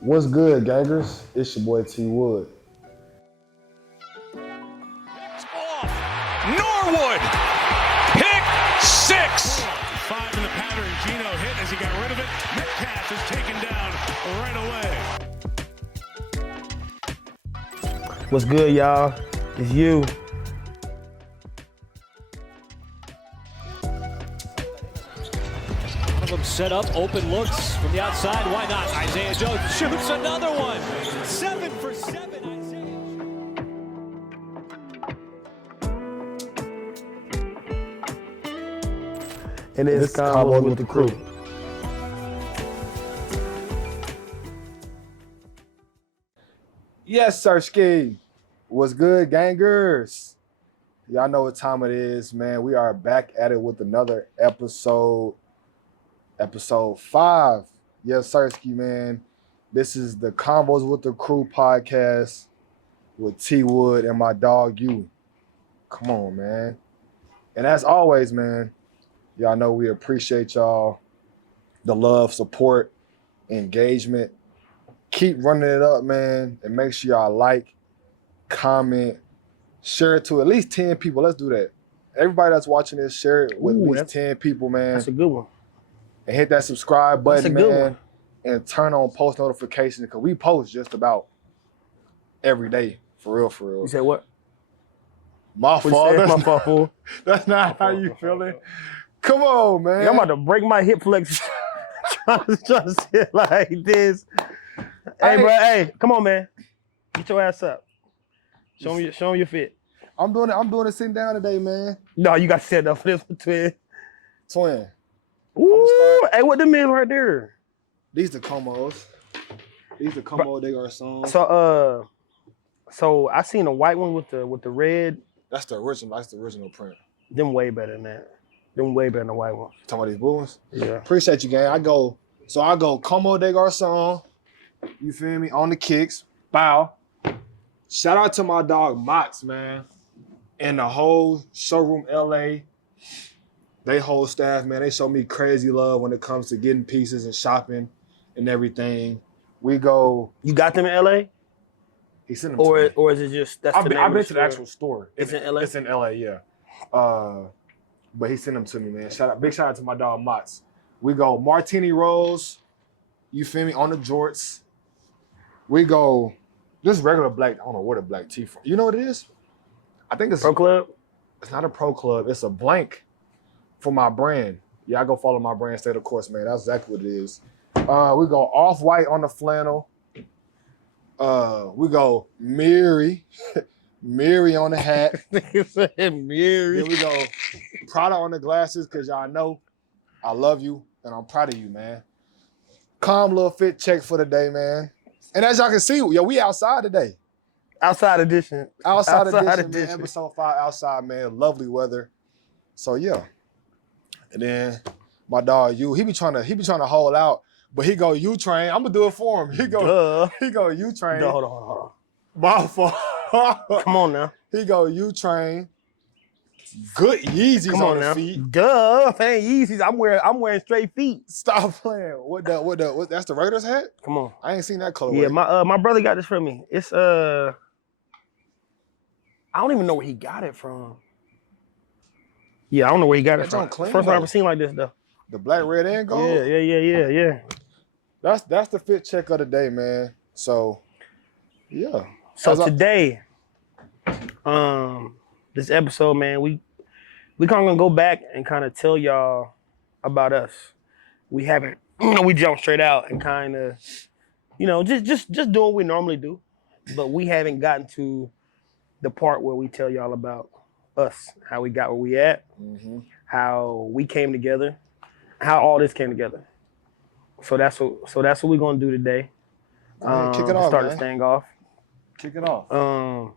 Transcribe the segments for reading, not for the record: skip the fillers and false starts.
What's good, gangers? It's your boy T Wood. It's off. Norwood. Pick six. 5 in the pattern. Gino hit as he got rid of it. Metcalf is taken down right away. What's good, y'all? It's you. One of them set up, open looks from the outside. Why not? Isaiah Jones shoots another one. 7 for 7, Isaiah. And it's Combos with the crew. Yes, Sir Ski. What's good, gangers? Y'all know what time it is, man. We are back at it with another episode. Episode 5. Yes, Sir Ski, man. This is the Combos with the Crew podcast with T Wood and my dog, you. Come on, man. And as always, man, y'all know we appreciate y'all, the love, support, engagement. Keep running it up, man, and make sure y'all like, comment, share it to at least 10 people. Let's do that. Everybody that's watching this, share it with at least 10 people, man. That's a good one. And hit that subscribe button, That's a good man, one. and turn on post notifications because we post just about every day, for real, for real. You said what? My What fault. you said? That's, My fault, fool. that's not how you feeling. Come on, man. Yeah, I'm about to break my hip flex trying to sit like this. Hey, bro, hey, come on, man. Get your ass up. Show me your fit. I'm doing it sitting down today, man. No, you got to set up for this one, twin. Twin. Ooh, hey, what them is right there? These the Comos. These the Como de Garçon. So I seen a white one with the red. That's the original. That's the original print. Them way better than that. Them way better than the white one. Talking about these blue ones. Yeah. Appreciate you, gang. I go Como de Garçon. You feel me? On the kicks. Bow. Shout out to my dog Mott's, man. And the whole showroom LA. They whole staff, man. They show me crazy love when it comes to getting pieces and shopping and everything. We go. You got them in LA? He sent them to me. Or is it just that's I've the been, name I've of been the to the store? actual store. It's in LA? It's in LA, yeah. But he sent them to me, man. Big shout out to my dog Mott's. We go Martini Rolls, you feel me, on the jorts. We go just regular black, I don't know where the black tea from. You know what it is? I think it's Pro Club? It's not a Pro Club. It's a blank for my brand. Yeah, I go follow my brand State of Course, man. That's exactly what it is. We go Off-White on the flannel. We go Miri. Miri on the hat. Miri. Then we go Prada on the glasses because y'all know I love you and I'm proud of you, man. Calm little fit check for the day, man. And as y'all can see, yo, we outside today. Outside edition. Outside edition, man. Episode 5 outside, man. Lovely weather. So yeah. And then my dog he be trying to hold out, but he go U-Train. I'm gonna do it for him. He go U-Train. Hold on. My fault. Come on now. He go U-Train. Good Yeezys Come on the now. feet. Duh, ain't Yeezys. I'm wearing straight feet. Stop playing. What that's the Raiders hat? Come on. I ain't seen that color. Yeah, my brother got this for me. It's I don't even know where he got it from. Yeah, I don't know where he got it from. Clean, First time I though. ever seen like this though. The black, red, and gold. Yeah. That's the fit check of the day, man. So yeah. So today, this episode, man, we kind of gonna go back and kind of tell y'all about us. We haven't, we jumped straight out and kind of, just doing what we normally do, but we haven't gotten to the part where we tell y'all about us, how we got where we at, how we came together, how all this came together. So that's what we're gonna do today. Kick it off, start man. this thing off. Kick it off.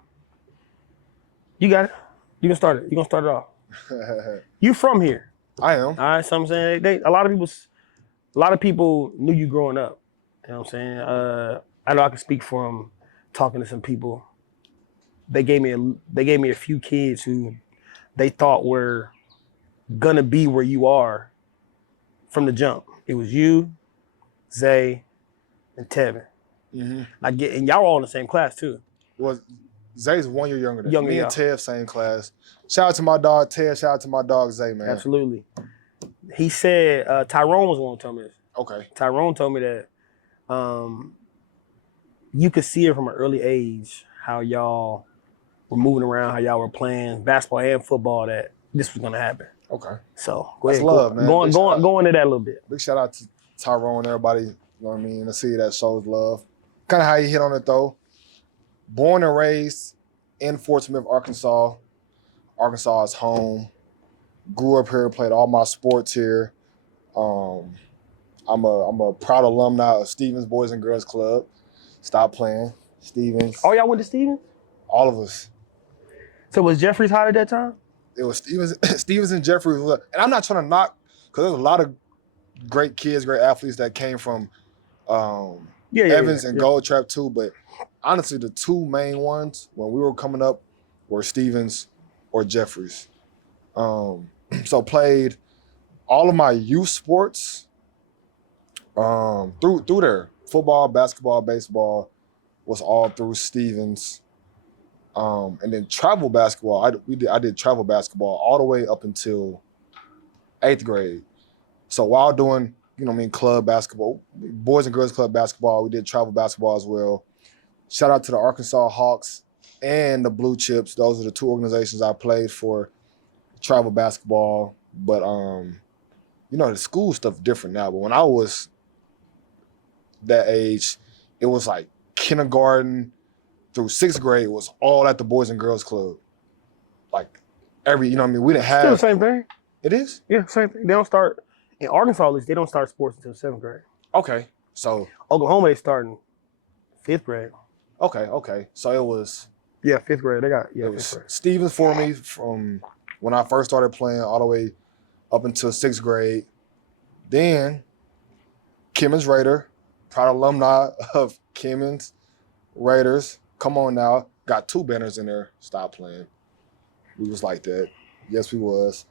You got it. You can start it. You gonna start it off. You from here? I am. All right. So I'm saying a lot of people knew you growing up. You know what I'm saying? I know I can speak from talking to some people. They gave me a few kids who they thought were gonna be where you are from the jump. It was you, Zay, and Tevin. Mm-hmm. And y'all were all in the same class too. Was Zay's 1 year younger than Younger, me yeah. and Tev, same class. Shout out to my dog Ted. Shout out to my dog Zay, man. Absolutely. He said Tyrone was the one who told me this. Okay. Tyrone told me that you could see it from an early age how y'all were moving around, how y'all were playing basketball and football, that this was gonna happen. Okay. So go That's ahead, love, man. Go into that a little bit. Big shout out to Tyrone, everybody. You know what I mean? To see that shows love. Kind of how you hit on it though. Born and raised in Fort Smith, Arkansas. Arkansas is home. Grew up here, played all my sports here. I'm a proud alumni of Stevens Boys and Girls Club. Stopped playing. Stevens. Oh, y'all went to Stevens? All of us. So was Jeffries hot at that time? It was Stevens and Jeffries. And I'm not trying to knock, because there's a lot of great kids, great athletes that came from Evans and Gold Trap too. But honestly, the two main ones when we were coming up were Stevens or Jeffries. So played all of my youth sports through there. Football, basketball, baseball was all through Stevens. And then travel basketball, I did travel basketball all the way up until 8th grade. So while doing, club basketball, Boys and Girls Club basketball, we did travel basketball as well. Shout out to the Arkansas Hawks and the Blue Chips. Those are the two organizations I played for travel basketball. But, the school stuff different now. But when I was that age, it was like kindergarten through 6th grade was all at the Boys and Girls Club. Like we didn't have. Still the same thing. It is? Yeah, same thing. They don't start, in Arkansas at least, they don't start sports until 7th grade. Okay. So. Oklahoma, they start in 5th grade. Okay. So it was. Yeah, 5th grade. It was 5th grade. Stevens for me from when I first started playing all the way up until 6th grade. Then Kimmons Raider, proud alumni of Kimmons Raiders. Come on now. Got 2 banners in there. Stop playing. We was like that. Yes, we was.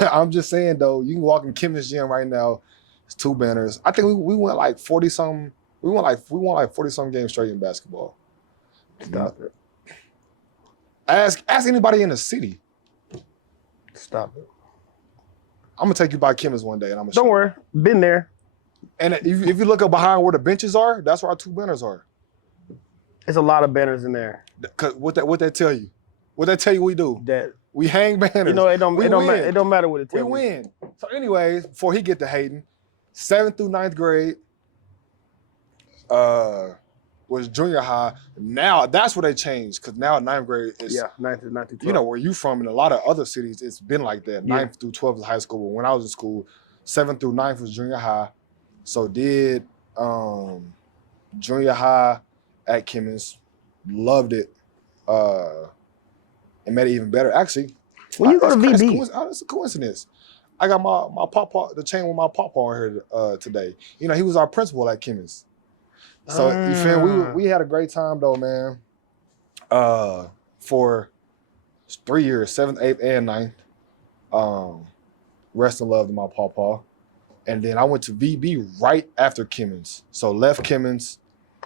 I'm just saying though, you can walk in Kimmons gym right now. It's 2 banners. I think we went like 40-something. We won like 40-something games straight in basketball. Stop it. Ask anybody in the city. Stop it. I'm gonna take you by Kimmons one day, and I'm gonna. Don't worry, been there. And if you look up behind where the benches are, that's where our 2 banners are. There's a lot of banners in there. Cause what that tell you? What that tell you we do? That we hang banners. it don't matter what it tells you. We win. So anyways, before he get to hating, 7th through 9th grade was junior high. Now that's where they changed, because now 9th grade is 9th through 12. You know where you from, in a lot of other cities it's been like that. 9th through 12th is high school. But when I was in school, 7th through 9th was junior high. So did junior high at Kimmons, loved it, and made it even better. Actually, when you go to VB, it's a coincidence. I got my papa, the chain with my papa on here today. He was our principal at Kimmons. So you feel me? We had a great time though, man. For 3 years, 7th, 8th, and 9th. Rest in love to my papa. And then I went to VB right after Kimmons. So left Kimmons.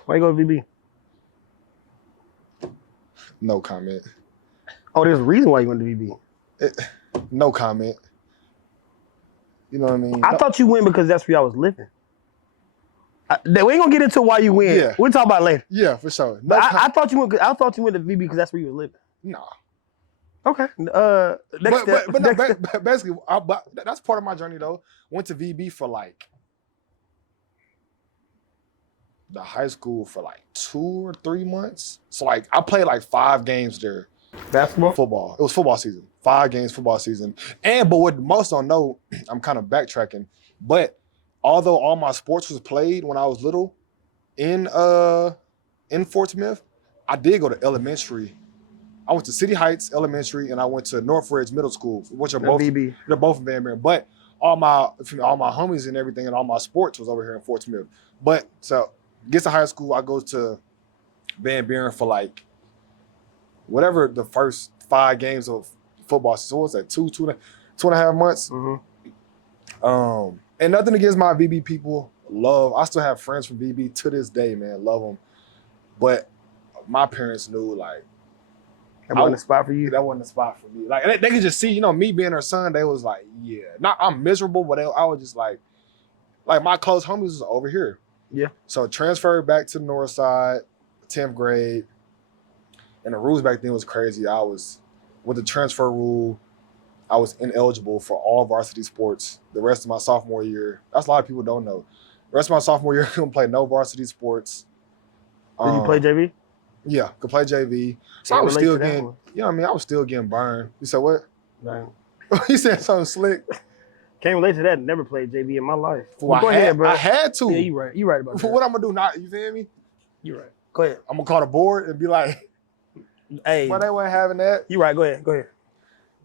Why you go to VB? No comment. Oh, there's a reason why you went to VB. No comment. You know what I mean? I thought you went because that's where I was living. We ain't gonna get into why you went. Yeah. We'll talk about it later. Yeah, for sure. But I thought you went. I thought you went to VB because that's where you were living. Nah. Okay. Basically, that's part of my journey though. Went to VB for like the high school for like 2 or 3 months. So like I played like 5 games there. Basketball? Football. It was football season. 5 games football season. But what most don't know, I'm kind of backtracking, but although all my sports was played when I was little in Fort Smith, I did go to elementary. I went to City Heights Elementary and I went to Northridge Middle School, which are both VB. They're both in Van Buren. But all my homies and everything and all my sports was over here in Fort Smith. But so get to high school, I go to Van Buren for like whatever the first 5 games of football. So what was that, two and a half months? Mm-hmm. And nothing against my VB people. I still have friends from BB to this day, man. Love them. But my parents knew, like, That wasn't a spot for you. that wasn't the spot for me. Like, they could just see, me being their son. They was like, yeah. Not I'm miserable, but I was just like my close homies was over here. Yeah. So transferred back to the north side, 10th grade. And the rules back then was crazy. I was, with the transfer rule, I was ineligible for all varsity sports the rest of my sophomore year. That's a lot of people don't know. The rest of my sophomore year, I couldn't play no varsity sports. Did you play JV? Yeah, could play JV. So I was still getting, I was still getting burned. You said what? No. You said something slick. Can't relate to that. Never played JV in my life. Well, Go ahead, bro. I had to. Yeah, you right. You right about that. For what I'm gonna do? Not, you feel me? You right. Go ahead. I'm gonna call the board and be like, Hey. "Why they weren't having that?" You right. Go ahead. Go ahead.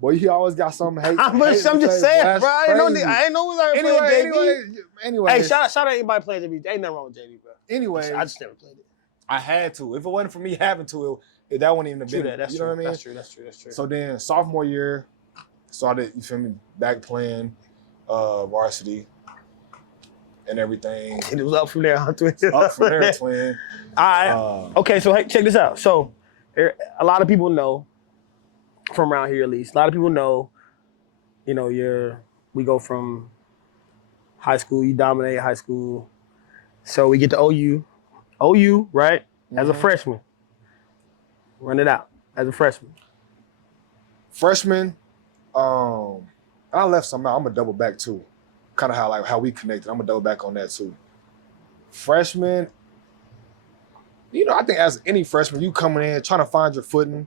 Boy, you always got something hate. I'm just saying, bro. I ain't know we already played JV. Anyway. Hey, shout out anybody playing JV. Ain't nothing wrong with JV, bro. Anyway, I just never played it. I had to. If it wasn't for me having to, that wouldn't even have True been. that. That's you true. know what I mean? That's true. So then, sophomore year, started. You feel me? Back playing varsity and everything. And it was up from there, huh, twin? Up from there, twin. All right. Okay, so hey, check this out. So a lot of people know, from around here at least, a lot of people know, we go from high school, you dominate high school. So we get to OU, right? As a freshman. Run it out as a freshman. Freshman, I left some out. I'm gonna double back too. Kind of how we connected. I'm gonna double back on that too. Freshman, I think as any freshman, you coming in trying to find your footing.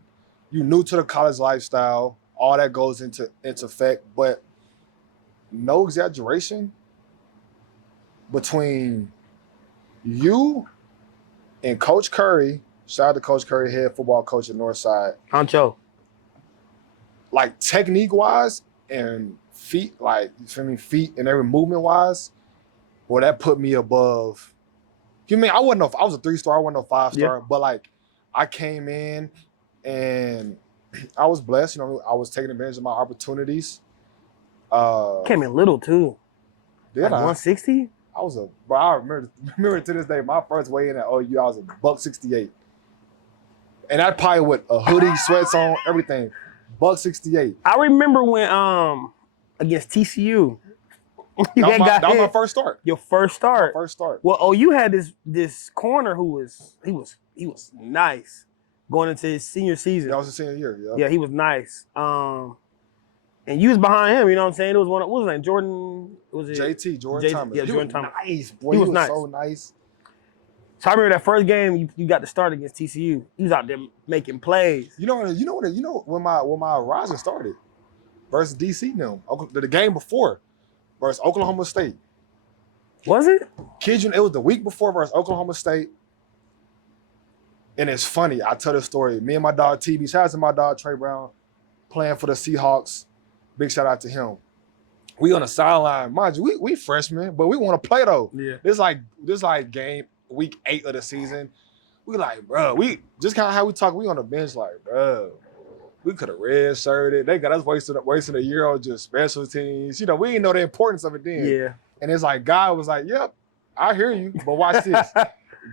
You new to the college lifestyle. All that goes into effect, but no exaggeration between you and Coach Curry. Shout out to Coach Curry, head football coach at Northside. Honcho. Like technique-wise and feet, feet and every movement-wise, well, that put me above. I wasn't I was a 3-star, I wasn't no 5-star, but I came in and I was blessed. I was taking advantage of my opportunities. Came in little too. Did I? 160? I remember to this day, my first weigh in at OU, I was a $168. And that probably with a hoodie, sweats on, everything. $168. I remember when against TCU. That was my first start. Your first start. My first start. Well, you had this corner who was nice going into his senior season. That was his senior year, yeah. Yeah, he was nice. And you was behind him, you know what I'm saying? It was what was his name? Jordan, was it? JT, Jordan Thomas. Yeah, Jordan Thomas. Nice, boy. He was nice. So nice. So I remember that first game you got to start against TCU. He was out there making plays. You know when my rising started versus DC now. The game before versus Oklahoma State. Was it? Kid you, it was the week before versus Oklahoma State. And it's funny, I tell this story. Me and my dog TB, shout out to my dog Trey Brown, playing for the Seahawks. Big shout out to him. We on the sideline. Mind you, we freshmen, but we want to play though. Yeah. This like game week 8 of the season. We like, bro, we just kind of how we talk. We on the bench like, bro, we could have red-shirted. They got us wasting a year on just special teams. We didn't know the importance of it then. Yeah. And it's like, God was like, yep, I hear you, but watch this.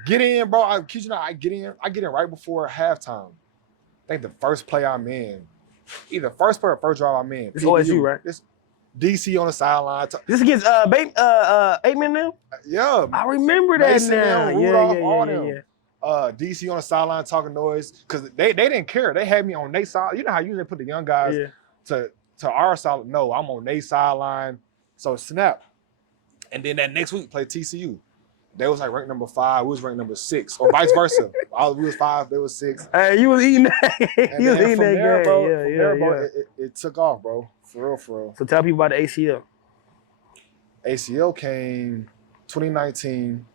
Get in, bro. I kid you not, I get in right before halftime. I think the first play I'm in, either first play or first drive I'm in. It's OSU, right? It's DC on the sideline. This against Bateman now? Yeah. I remember that Mason now. and Rudolph, all Yeah. them. DC on the sideline talking noise because they didn't care. They had me on their side. You know how you usually put the young guys to our side. No, I'm on their sideline. So snap. And then that next week play TCU. They was like ranked number 5. We was ranked number 6, or vice versa. We was 5, they was 6. Hey, you was eating that. You was eating that there, game. Bro, Yeah. it took off, bro. For real. So tell people about the ACL. ACL came 2019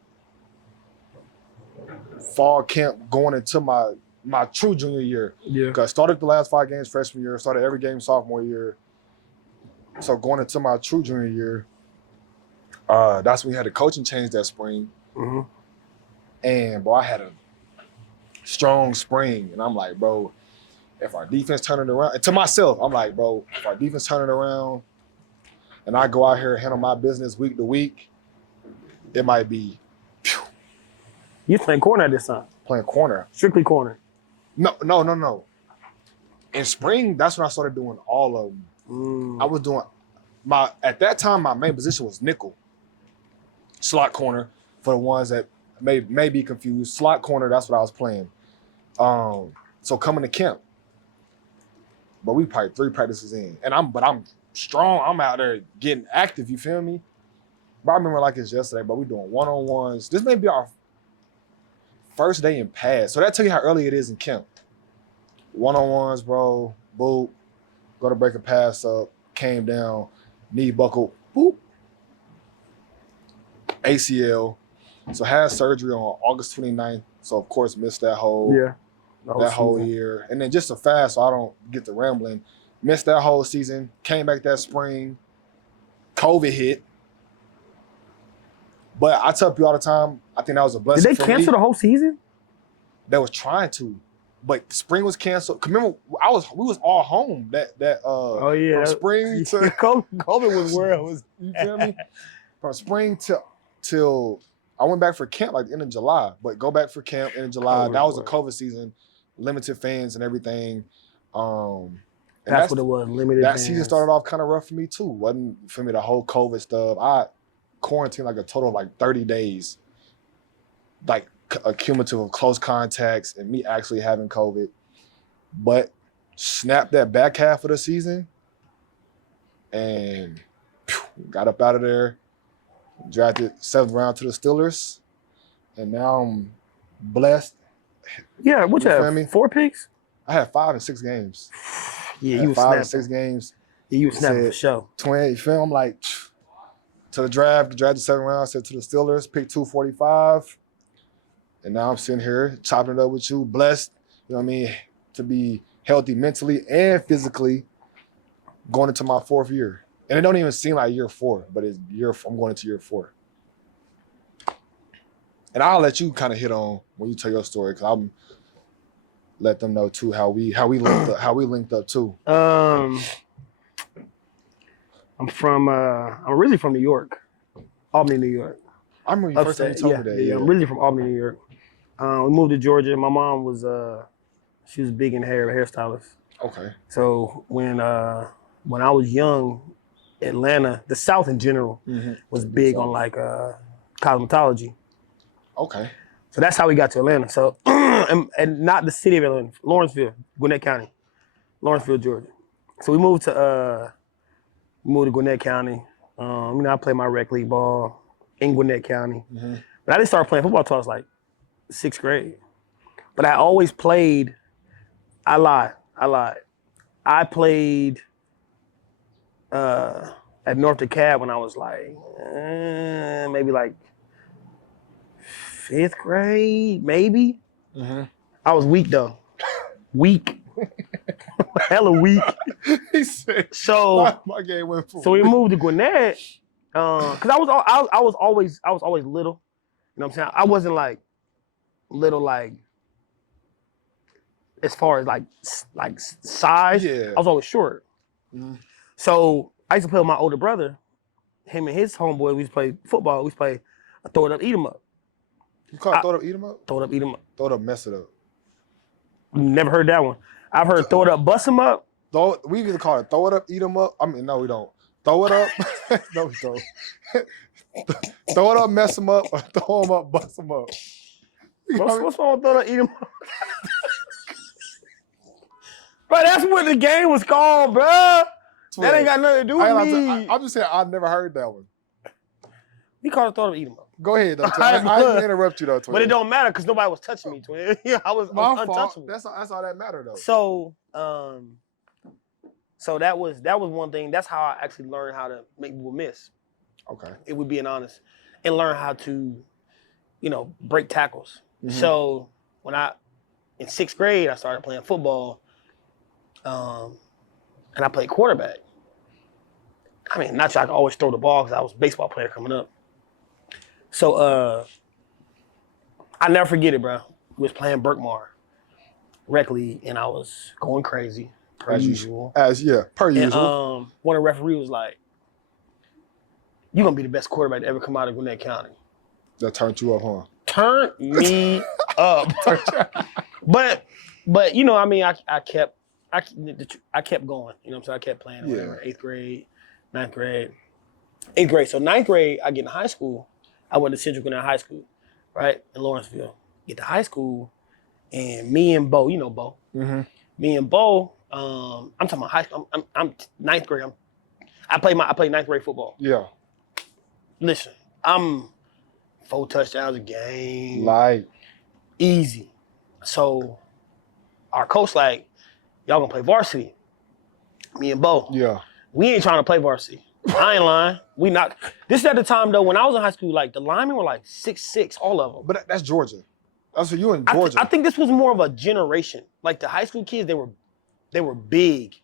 fall camp going into my true junior year. Yeah. Because I started the last 5 games freshman year, started every game sophomore year. So going into my true junior year, that's when we had a coaching change that spring. Mm-hmm. And, bro, I had a strong spring. And I'm like, bro, if our defense turn it around, and to myself, I'm like, bro, if our defense turn it around and I go out here and handle my business week to week, it might be You playing corner at this time? playing corner. Strictly corner. No. In spring, that's when I started doing all of them. I was doing at that time my main position was nickel, slot corner for the ones that may be confused. Slot corner, that's what I was playing. So coming to camp, but we probably 3 practices in, and I'm strong. I'm out there getting active. You feel me? But I remember like it's yesterday. But we doing 1-on-1s. This may be our first day in pads, so that tell you how early it is in camp. 1-on-1s, bro. Boop. Go to break a pass up. Came down. Knee buckle. Boop. ACL. So had surgery on August 29th. So of course missed that whole whole year. And then just so fast, so I don't get to rambling. Missed that whole season. Came back that spring. COVID hit. But I tell people all the time, I think that was a blessing. Did they cancel the whole season? They was trying to, but spring was canceled. Remember, we was all home from spring to COVID was where it was. You feel me? From spring till I went back for camp like the end of July. But go back for camp end of July. That was a COVID season, limited fans and everything. And that's what it was. Limited. That fans. season started off kind of rough for me too. Wasn't for me the whole COVID stuff. I quarantined like a total of like 30 days, like a cumulative of close contacts and me actually having COVID. But snapped that back half of the season and got up out of there, drafted 7th round to the Steelers, and now I'm blessed. Yeah, what you have? 4 picks? I had 5 and 6 games. Yeah, you was 5 snapping. and 6 games. Yeah, you was snapping for sure. Twin, you feel me? I'm like, to the drafted 7th round, said to the Steelers, picked 245. And now I'm sitting here chopping it up with you, blessed, you know what I mean, to be healthy mentally and physically going into my 4th year. And it don't even seem like year 4, but I'm going into year 4. And I'll let you kind of hit on when you tell your story, because I'm let them know too how we linked up too. I'm originally from New York, Albany, New York. I remember you first time you told me that. Yeah, I'm originally from Albany, New York. We moved to Georgia. My mom was she was big in hair, a hairstylist. Okay. So when I was young, Atlanta, the South in general, was big on like cosmetology. Okay. So that's how we got to Atlanta. So and not the city of Atlanta, Lawrenceville, Gwinnett County, Lawrenceville, Georgia. So we moved to Gwinnett County. I played my rec league ball in Gwinnett County. But I didn't start playing football until I was like 6th grade. But I always played. I lied. I played at North DeKalb when I was like maybe like 5th grade, maybe. I was weak though. Weak. Hella weak. He said, so my game went for So we moved to Gwinnett. Cause I was always little. You know what I'm saying? I wasn't like little like as far as like size. Yeah. I was always short. So I used to play with my older brother. Him and his homeboy, we used to play football. We used to play throw it up, eat 'em up. You call it throw it up, eat 'em up? Throw it up, eat 'em up. Throw it up, mess it up. Never heard that one. I've heard throw it up, bust 'em up. We either call it throw it up, eat 'em up. I mean, no, we don't. Throw it up. No, we don't. Throw it up, mess 'em up, or throw 'em up, bust 'em up. What's wrong with throw it up, eat 'em up? Bro, that's what the game was called, bro. That ain't got nothing to do with me. I'm just saying, I've never heard that one. We called it throw it up, eat 'em up. Go ahead, though. I didn't interrupt you, though, Twin. But it don't matter because nobody was touching me, Twin. I was untouchable. That's all that mattered, though. So that was one thing. That's how I actually learned how to make people miss. Okay. It would be an honest. And learn how to, break tackles. So in 6th grade, I started playing football. And I played quarterback. I mean, not sure I could always throw the ball because I was a baseball player coming up. So I never forget it, bro. We was playing Berkmar rec league, and I was going crazy per usual. Per usual. And one of the referees was like, "You're gonna be the best quarterback to ever come out of Gwinnett County." That turned you up, huh? Turned me up. But you know, I mean, I kept going. You know what I'm saying? I kept playing. Yeah. Whatever. 8th grade, 9th grade, 8th grade. So 9th grade, I get in high school. I went to Central Canal High School, right in Lawrenceville. Get to high school, and me and Bo, you know Bo. Mm-hmm. Me and Bo, I'm talking about high school. I'm 9th grade. I play 9th grade football. Yeah. Listen, I'm 4 touchdowns a game. Like. Easy. So our coach like, y'all gonna play varsity. Me and Bo. Yeah. We ain't trying to play varsity. I ain't lying. We not. This is at the time though when I was in high school. Like the linemen were like 6'6", all of them. But that's Georgia. That's what you in Georgia. I think this was more of a generation. Like the high school kids, they were big.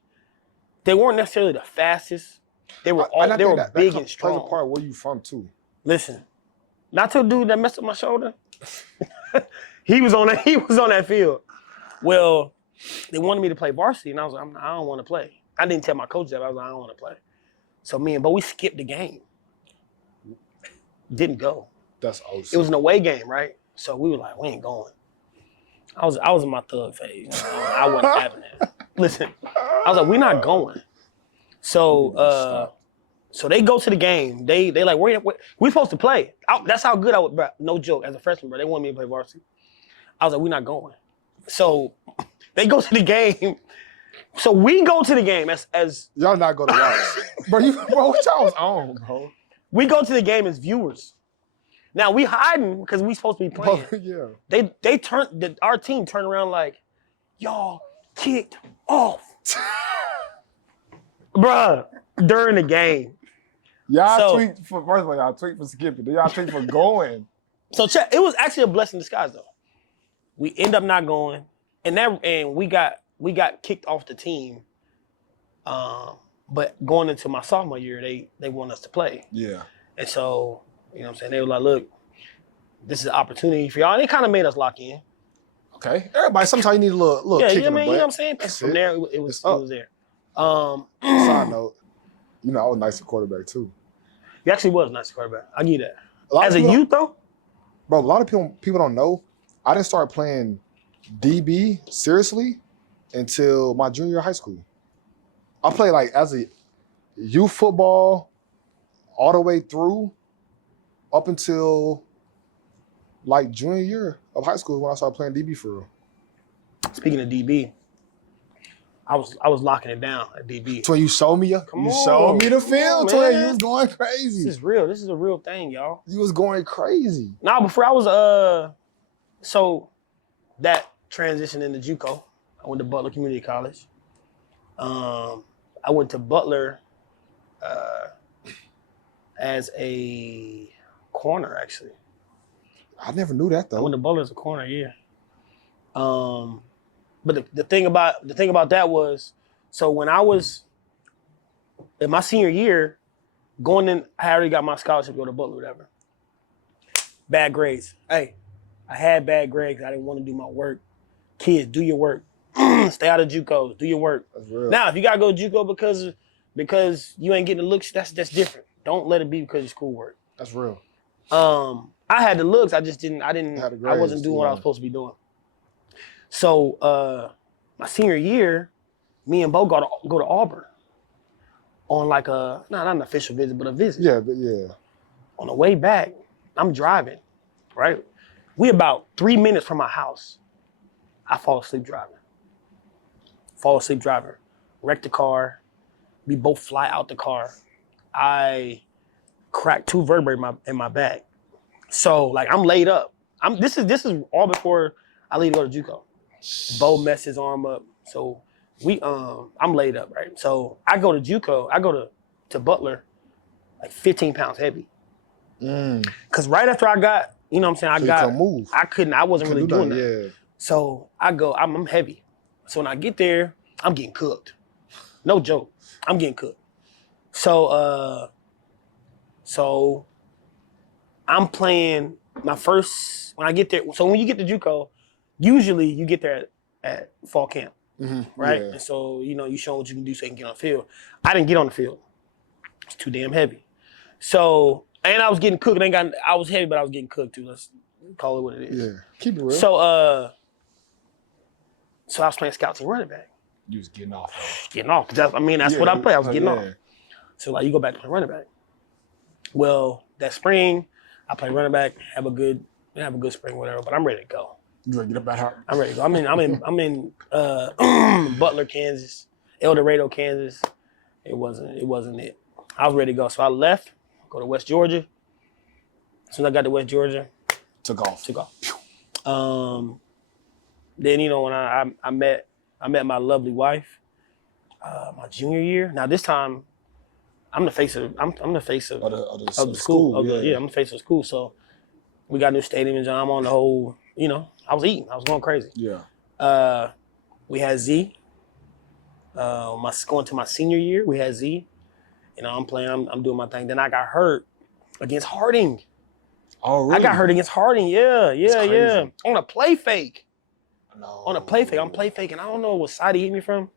They weren't necessarily the fastest. They were big and strong. Plays a part of where you from too. Listen, not to a dude that messed up my shoulder. He was on that field. Well, they wanted me to play varsity, and I was like, I don't want to play. I didn't tell my coach that. I was like, I don't want to play. So me and Bo, we skipped the game. Didn't go. That's awesome. It was an away game, right? So we were like, we ain't going. I was in my thug phase. You know? I wasn't having that. Listen, I was like, we're not going. So so they go to the game. They like, we supposed to play. That's how good I was, bro. No joke. As a freshman, bro, they wanted me to play varsity. I was like, we're not going. So they go to the game. So we go to the game as y'all not going to watch. Bro, what y'all was on, bro? We go to the game as viewers. Now we hiding because we supposed to be playing. Yeah. Our team turned around like, y'all kicked off. Bruh, during the game. Y'all tweet for, first of all, y'all tweet for skipping. Then y'all tweet for going. So check, it was actually a blessing in disguise though. We end up not going, and we got kicked off the team. But going into my sophomore year, they want us to play. Yeah. And so, you know what I'm saying, they were like, look, this is an opportunity for y'all. And they kind of made us lock in. Okay. Everybody, sometimes you need a little kick in the butt. You know what I'm saying? From there, it was there. Side note, you know, I was nice at quarterback too. You actually was a nice quarterback. I'll give you that. As a youth though? Bro, a lot of people don't know. I didn't start playing DB seriously until my junior year of high school. I played like as a youth football all the way through up until like junior year of high school when I started playing DB for real. Speaking of DB, I was locking it down at DB. Twin, you showed me the field, Twin. You was going crazy. This is real. This is a real thing, y'all. You was going crazy. Nah, before I was so that transition into JUCO, I went to Butler Community College. I went to Butler as a corner, actually. I never knew that though. I went to Butler as a corner, yeah. But the thing about that was, so when I was in my senior year, going in, I already got my scholarship to go to Butler, whatever. Bad grades. Hey, I had bad grades. I didn't want to do my work. Kids, do your work. Stay out of JUCOs. Do your work. That's real. Now, if you gotta go to JUCO because you ain't getting the looks, that's different. Don't let it be because of schoolwork. That's real. I had the looks. I just didn't. I wasn't doing what I was supposed to be doing. So my senior year, me and Bo go to Auburn on like not an official visit, but a visit. Yeah. On the way back, I'm driving, right? We about 3 minutes from my house. I fall asleep driving. Wreck the car. We both fly out the car. I cracked 2 vertebrae in my back. So like I'm laid up. This is all before I leave to go to JUCO. Bo messed his arm up. So I'm laid up, right? So I go to JUCO, I go to Butler like 15 pounds heavy. Cause right after I got, you know what I'm saying, I wasn't really doing that. Yeah. So I go, I'm heavy. So when I get there, I'm getting cooked. No joke. I'm getting cooked. So I'm playing my first, when I get there, so when you get to JUCO, usually you get there at fall camp, right? Yeah. And so, you know, you show what you can do so you can get on the field. I didn't get on the field. It's too damn heavy. So And I was getting cooked. I was heavy, but I was getting cooked too. Let's call it what it is. Yeah, keep it real. So I was playing scout team running back. You was getting off. Getting off. That's what I play. I was getting off. So like you go back to play running back. Well, that spring, I play running back, have a good spring, whatever. But I'm ready to go. You ready to get up that hard? I'm ready to go. I'm in Butler, Kansas, El Dorado, Kansas. It wasn't it. I was ready to go. So I left, go to West Georgia. As soon as I got to West Georgia, took off. Then when I met my lovely wife, my junior year. Now this time, I'm the face of the school. I'm the face of the school. So we got a new stadium, and I'm on the whole. I was eating. I was going crazy. Yeah. We had Z. Going to my senior year, we had Z. I'm playing. I'm doing my thing. Then I got hurt against Harding. Oh, really? I got hurt against Harding. Yeah. On a play fake. No. On a play fake. I'm play faking. I don't know what side he hit me from.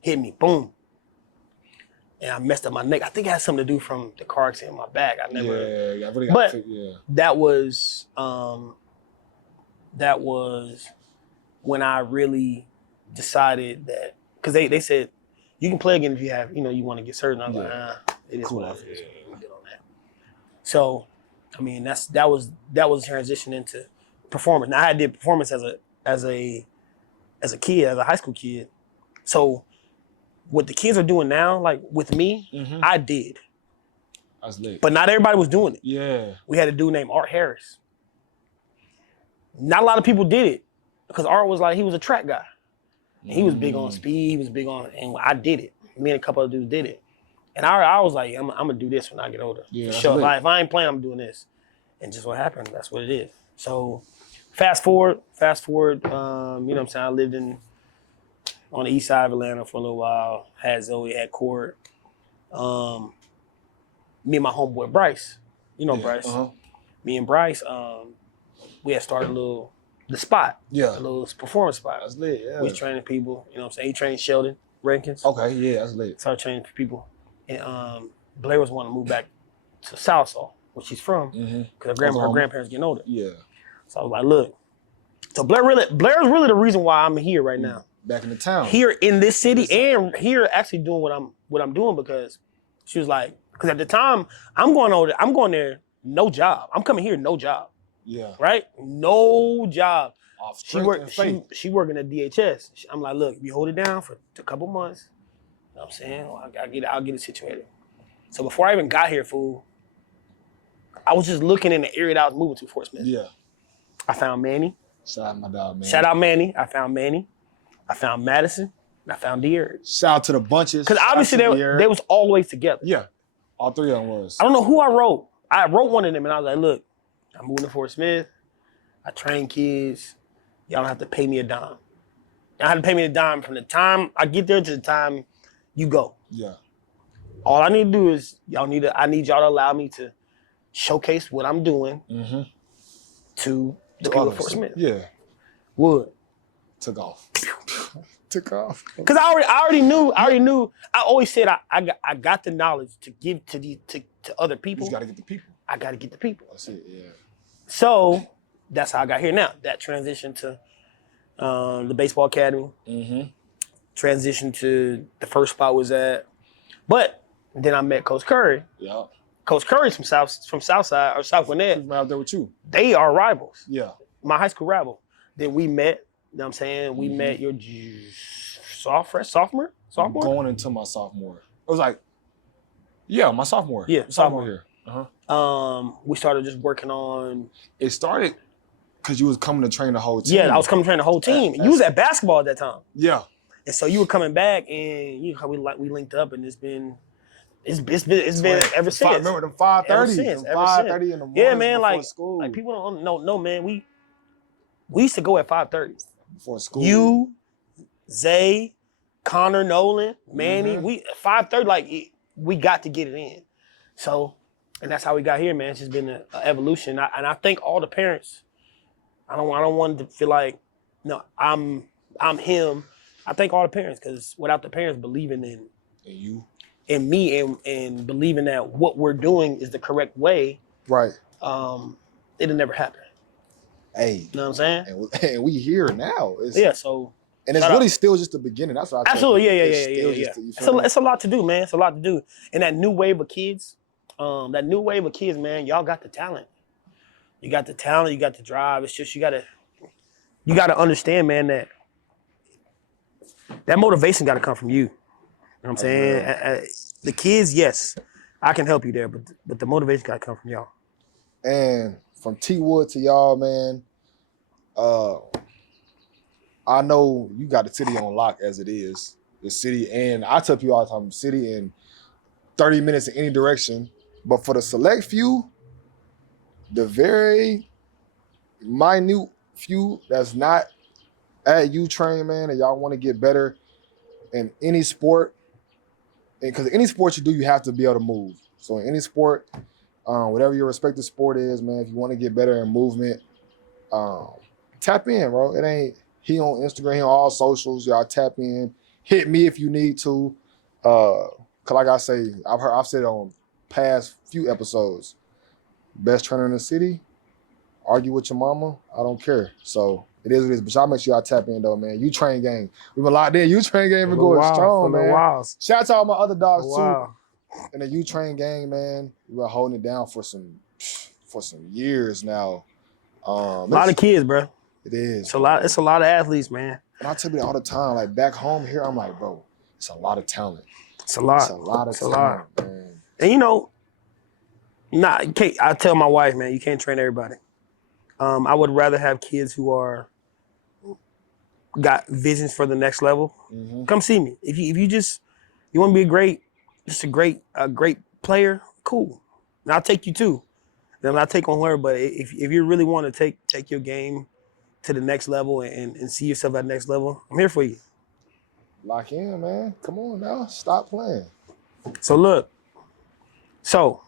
Hit me. Boom. And I messed up my neck. I think it had something to do from the car accident in my back. I never. Yeah. I really but yeah. That was when I really decided that, because they said you can play again if you have you want to get certain. I was like, it is cool. What it is. I'm good on that. So, that was a transition into performance. Now I did performance as a kid, as a high school kid. So what the kids are doing now, like with me, I did. That's lit. But not everybody was doing it. Yeah. We had a dude named Art Harris. Not a lot of people did it because Art was he was a track guy. He was big on speed. He was big on, and I did it. Me and a couple of dudes did it. And I was like, I'm gonna do this when I get older. Yeah, sure. If I ain't playing, I'm doing this. And just what happened, that's what it is. So fast forward, I lived on the east side of Atlanta for a little while. Had Zoe, had Court. Me and my homeboy Bryce. Bryce. Uh-huh. Me and Bryce, we had started the spot. Yeah. A little performance spot. That's lit, yeah. We was training people, He trained Sheldon Rankins. Okay, yeah, that's lit. Started training people. And Blair was wanting to move back to Southall, where she's from, because her grandparents getting older. Yeah. So I was like, look. So Blair's really the reason why I'm here right now. Back in the town. Here in this city and here actually doing what I'm doing, because she was like, because at the time I'm going there, no job. I'm coming here, no job. Yeah. Right? No job. She working at DHS. I'm like, look, if you hold it down for a couple months, you know what I'm saying? I'll get it situated. So before I even got here, fool, I was just looking in the area that I was moving to, Fort Smith. Yeah. I found Manny. Shout out my dog, man. Shout out Manny. I found Manny. I found Madison. And I found De'Aaron. Shout out to the bunches. Because obviously they was all the way together. Yeah. All three of them was. I don't know who I wrote. I wrote one of them and I was like, look, I'm moving to Fort Smith. I train kids. Y'all don't have to pay me a dime. Y'all have to pay me a dime from the time I get there to the time you go. Yeah. All I need to do is I need y'all to allow me to showcase what I'm doing to the people of Fort Smith. Yeah. Would. Took off. Took off. Because I already knew. I always said I got the knowledge to give to other people. You just got to get the people. I got to get the people. That's it, yeah. So that's how I got here now. That transition to the baseball academy. Transition to the first spot was at. But then I met Coach Curry. Yeah. Coach Curry's from Southside or South Gwinnett. Right out there with you. They are rivals. Yeah. My high school rival. Then we met. You know what I'm saying? We met your sophomore? Going into my sophomore. It was like, my sophomore. Yeah, sophomore year. We started just working on. It started because you was coming to train the whole team. Yeah, I was coming to train the whole team. You was at basketball at that time. Yeah. And so you were coming back, and we linked up, and it's been ever since. Remember them 5:30? Ever since. 5:30 in the morning. Yeah, man. Like school. People don't know, man. We used to go at 5:30. Before school. You, Zay, Connor, Nolan, Manny. We 5:30. Like we got to get it in. So, and that's how we got here, man. It's just been an evolution. And I thank all the parents. I don't want to feel like, no, I'm him. I thank all the parents, because without the parents believing in you, and me, and believing that what we're doing is the correct way, Right. It'll never happen. Hey. You know what I'm saying? And we here now. Yeah, so. And it's really still just the beginning. That's what I tell Absolutely, people. yeah. It's a lot to do, man. It's a lot to do. And that new wave of kids, man, y'all got the talent. You got the talent, you got the drive. It's just you gotta understand, man, that motivation gotta come from you. You know what I'm saying? The kids, yes, I can help you there, but the motivation gotta come from y'all. And from T Wood to y'all, man, I know you got the city on lock as it is. The city, and I tell people all the time, city in 30 minutes in any direction. But for the select few, the very minute few that's not at U-Train, man, and y'all want to get better in any sport, and because any sport you do, you have to be able to move. So in any sport, whatever your respective sport is, man, if you want to get better in movement, tap in, bro. It ain't he on Instagram, he on all socials. Y'all tap in. Hit me if you need to. Cause like I say, I've said it on past few episodes. Best trainer in the city. Argue with your mama. I don't care. So it is what it is. But y'all make sure y'all tap in though, man. U-Train gang. We've been locked in. U-Train gang been going strong, man. Shout out to all my other dogs too. And the U-Train gang, man. We've been holding it down for some years now. A lot of kids, bro. It is. It's a lot of athletes, man. And I tell you all the time, like back home here, I'm like, bro, it's a lot of talent. It's a lot. It's a lot of talent, man. And you know, I tell my wife, man, you can't train everybody. I would rather have kids who got visions for the next level. Mm-hmm. Come see me. If you want to be a great player, cool. And I'll take you too. Then I'll take on her. But if you really want to take your game to the next level and see yourself at the next level, I'm here for you. Lock in, man. Come on now. Stop playing. So look. So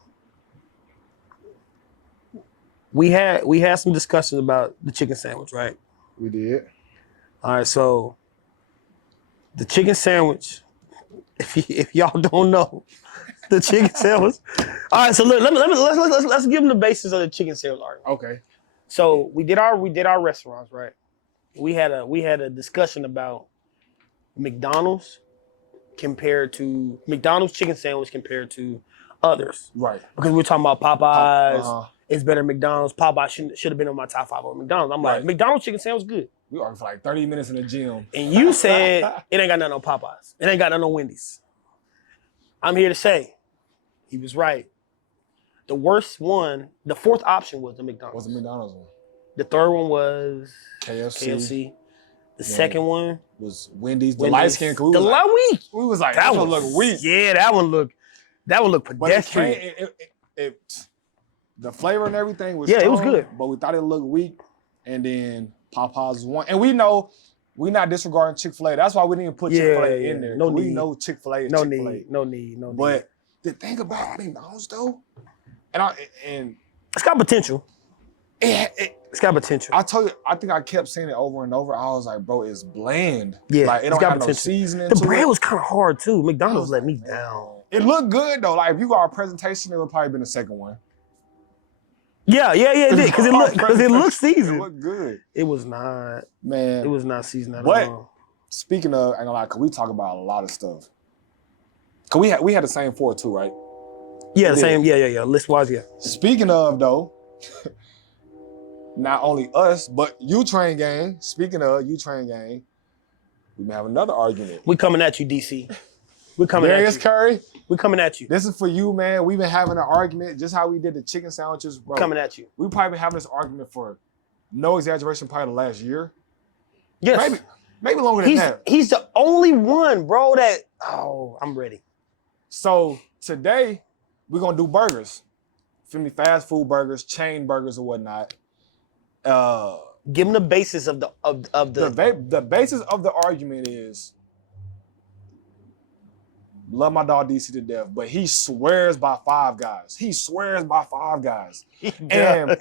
we had some discussions about the chicken sandwich, right? We did. All right, so the chicken sandwich, if y'all don't know, the chicken sandwich. All right, so look, let's give them the basis of the chicken sandwich argument. Okay. So we did our restaurants, right? We had a discussion about McDonald's chicken sandwich compared to others. Right. Because we're talking about Popeyes. It's better than McDonald's. Popeyes should have been on my top 5 over McDonald's. I'm like, McDonald's chicken sandwich good. We argued for like 30 minutes in the gym. And you said it ain't got nothing on Popeyes. It ain't got nothing on Wendy's. I'm here to say he was right. The worst one, the fourth option was the McDonald's. Was the McDonald's one? The third one was KFC. The second one was Wendy's. The light skin. We was like, that one look weak. Yeah, that one looked pedestrian. But the flavor and everything was strong, it was good. But we thought it looked weak. And then Popeyes was one. And we know we're not disregarding Chick-fil-A. That's why we didn't put Chick-fil-A in there. We know Chick-fil-A is Chick-fil-A. No need. But the thing about McDonald's though, and it's got potential. It's got potential. I told you, I think I kept saying it over and over. I was like, bro, it's bland. Yeah, like it don't have no seasoning. The bread was kind of hard too. McDonald's let me down. It looked good though. Like if you got a presentation, it would probably been the second one. Yeah, it did because it looked seasoned. It looked good. It was not, man. It was not seasoned at all. Speaking of, I ain't gonna lie, cause we talk about a lot of stuff. Cause we had the same 4 too, right? Yeah, the same. Yeah. List wise, yeah. Speaking of though, not only us, but U-Train gang. Speaking of U-Train gang, we may have another argument. We coming at you, DC. We coming Darius at you. Curry. We coming at you. This is for you, man. We've been having an argument, just how we did the chicken sandwiches, bro. Coming at you. We've probably been having this argument for, no exaggeration, probably the last year. Yes. Maybe longer than that. He's the only one, bro, I'm ready. So today, we're gonna do burgers. Feel me? Fast food burgers, chain burgers or whatnot. Give him the basis of the basis of the argument is, love my dog DC to death, but he swears by Five Guys. He swears by Five Guys. And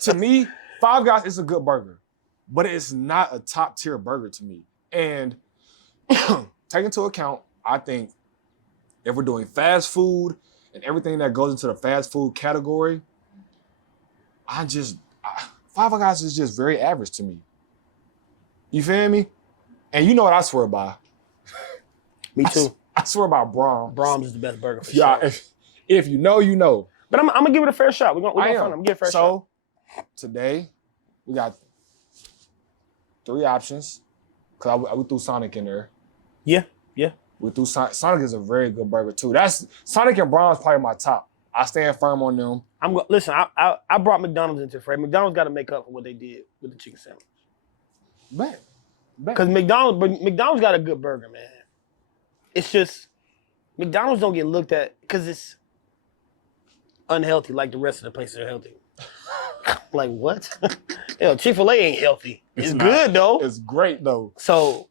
to me, Five Guys is a good burger, but it's not a top tier burger to me. And take into account, I think if we're doing fast food and everything that goes into the fast food category, Five Guys is just very average to me. You feel me? And you know what I swear by? Me too. I swear by Braums. Braums is the best burger for Yeah, sure. if you know, you know. But I'm gonna give it a fair shot. We're gonna find it. I'm gonna give it a fair shot. So today we got 3 options. Cause we threw Sonic in there. Yeah. We threw Sonic is a very good burger too. That's Sonic and Braums probably my top. I stand firm on them. Listen. I brought McDonald's into the fray. McDonald's got to make up for what they did with the chicken sandwich. Bet. Because McDonald's got a good burger, man. It's just McDonald's don't get looked at because it's unhealthy like the rest of the places are healthy. Like what? Chick-fil-A ain't healthy. It's good though. It's great though. So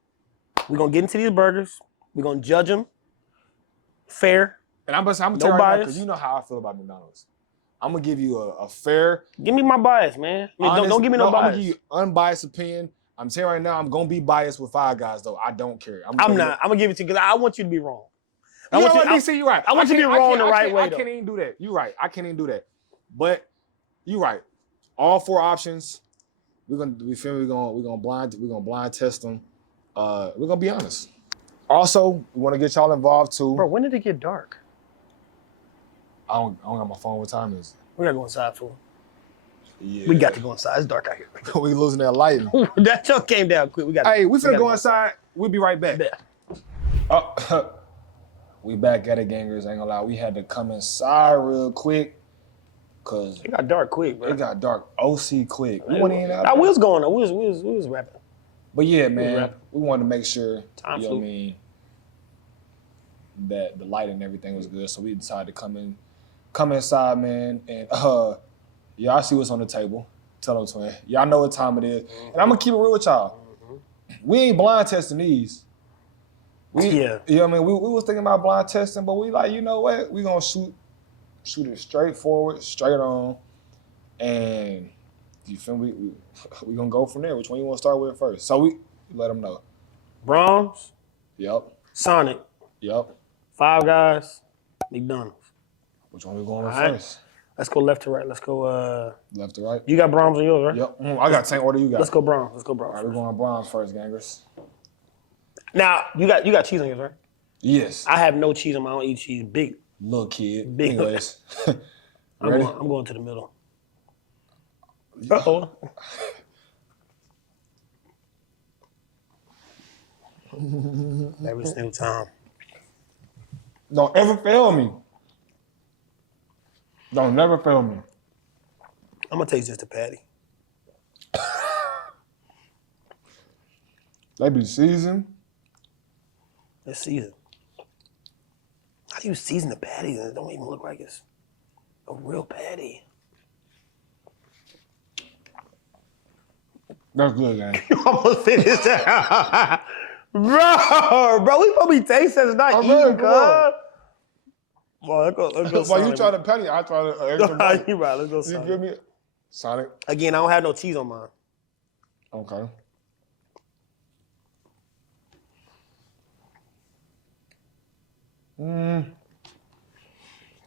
we're gonna get into these burgers. We're gonna judge them fair. And I'm gonna tell you right now, because you know how I feel about McDonald's. I'm gonna give you a fair. Give me my bias, man. Don't give me no bias. I'm gonna give you unbiased opinion. I'm telling you right now, I'm gonna be biased with Five Guys though. I don't care. I'm not. I'm gonna give it to you because I want you to be wrong. You're right. I want you to be wrong the right way. I can't even do that. You're right. I can't even do that. But you're right. All 4 options. We're gonna blind test them. We're gonna be honest. Also, we want to get y'all involved too. Bro, when did it get dark? I don't got my phone. What time is it? We gotta go inside, fool. Yeah. We got to go inside. It's dark out here. We losing that lighting. That joke came down quick. We finna go inside. We'll be right back. We back at it, gangers. Ain't gonna lie. We had to come inside real quick. Cause it got dark quick, bro. It got dark OC quick. We went in out. I was going on. We was rapping. But yeah, man, we wanted to make sure, Time you know what I mean, that the light and everything was good. So we decided to come inside, man, and y'all see what's on the table. Tell them, twin. Y'all know what time it is. And I'm gonna keep it real with y'all. We ain't blind testing these. You know what I mean? We was thinking about blind testing, but we like, you know what? We gonna shoot it straight forward, straight on, and you feel me? We gonna go from there. Which one you want to start with first? So we let them know. Braums. Yep. Sonic. Yep. Five Guys. McDonald's. Which one we going with first? Let's go left to right. Let's go left to right. You got Braums on yours, right? Yep. I got the same order you got. Let's go Braums. All right, we're going Braums first, gangers. Now you got cheese on yours, right? Yes. I have no cheese on my own. Eat cheese. Big. Little kid. Big. Anyways. I'm going to the middle. Uh-oh. Every single time. Don't ever fail me. Don't never fail me. I'm gonna taste just a patty. They be seasoned. It's seasoned. How do you season a patty and it don't even look like it's a real patty? That's good, man. You almost finished that. Bro, we probably taste that. It's not eating, cuz. Well, let's go While you try the patty, I try the extra bite. You right, let's go Sonic. You give me Sonic. Again, I don't have no cheese on mine. Okay.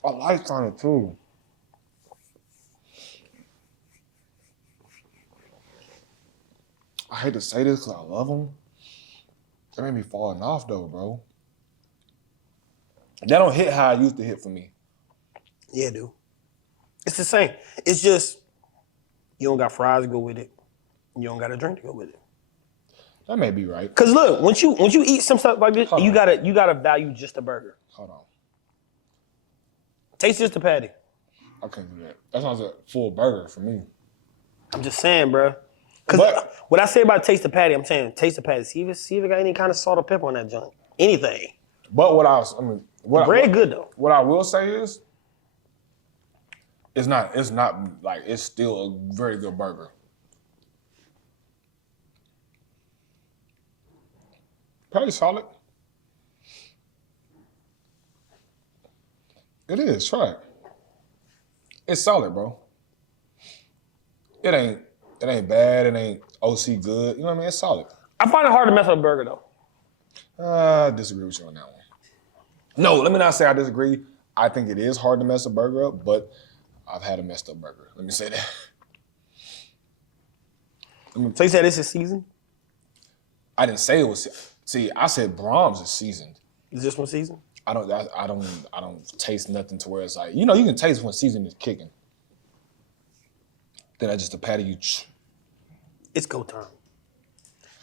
I like Sonic too. I hate to say this because I love them. They made me falling off though, bro. That don't hit how it used to hit for me. Yeah, dude. It's the same. It's just you don't got fries to go with it. You don't got a drink to go with it. That may be right. Cause look, once you eat some stuff like this, you gotta value just a burger. Hold on. Taste just the patty. I can't do that. That sounds like a full burger for me. I'm just saying, bro. Cause what I say about taste the patty, I'm saying taste the patty. See if it got any kind of salt or pepper on that junk. Anything. But bread good though. What I will say is, it's not like it's still a very good burger. Patty's solid. It is. Try it. It's solid, bro. It ain't bad. It ain't OC good. You know what I mean? It's solid. I find it hard to mess up a burger though. I disagree with you on that one. No, let me not say I disagree. I think it is hard to mess a burger up, but I've had a messed up burger. Let me say that. So you said this is season? I didn't say it was. See, I said Braums is seasoned. Is this one season? I don't taste nothing to where it's like, you know, you can taste when season is kicking. Then that's just a patty you. It's go time.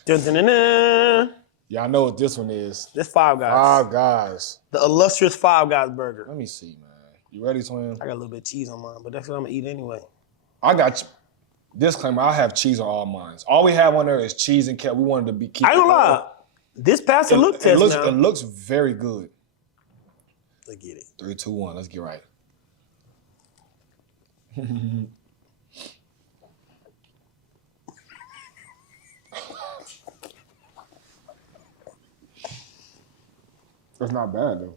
Dun-dun-dun-dun. Y'all know what this one is. This Five Guys. Five Guys. The illustrious Five Guys burger. Let me see, man. You ready, twin? I got a little bit of cheese on mine, but that's what I'm gonna eat anyway. I got disclaimer. I have cheese on all mine. All we have on there is cheese and ketchup. We wanted to be keep. I ain't gonna lie. This passed the look test now. It looks very good. Let's get it. 3, 2, 1. Let's get right. That's not bad though.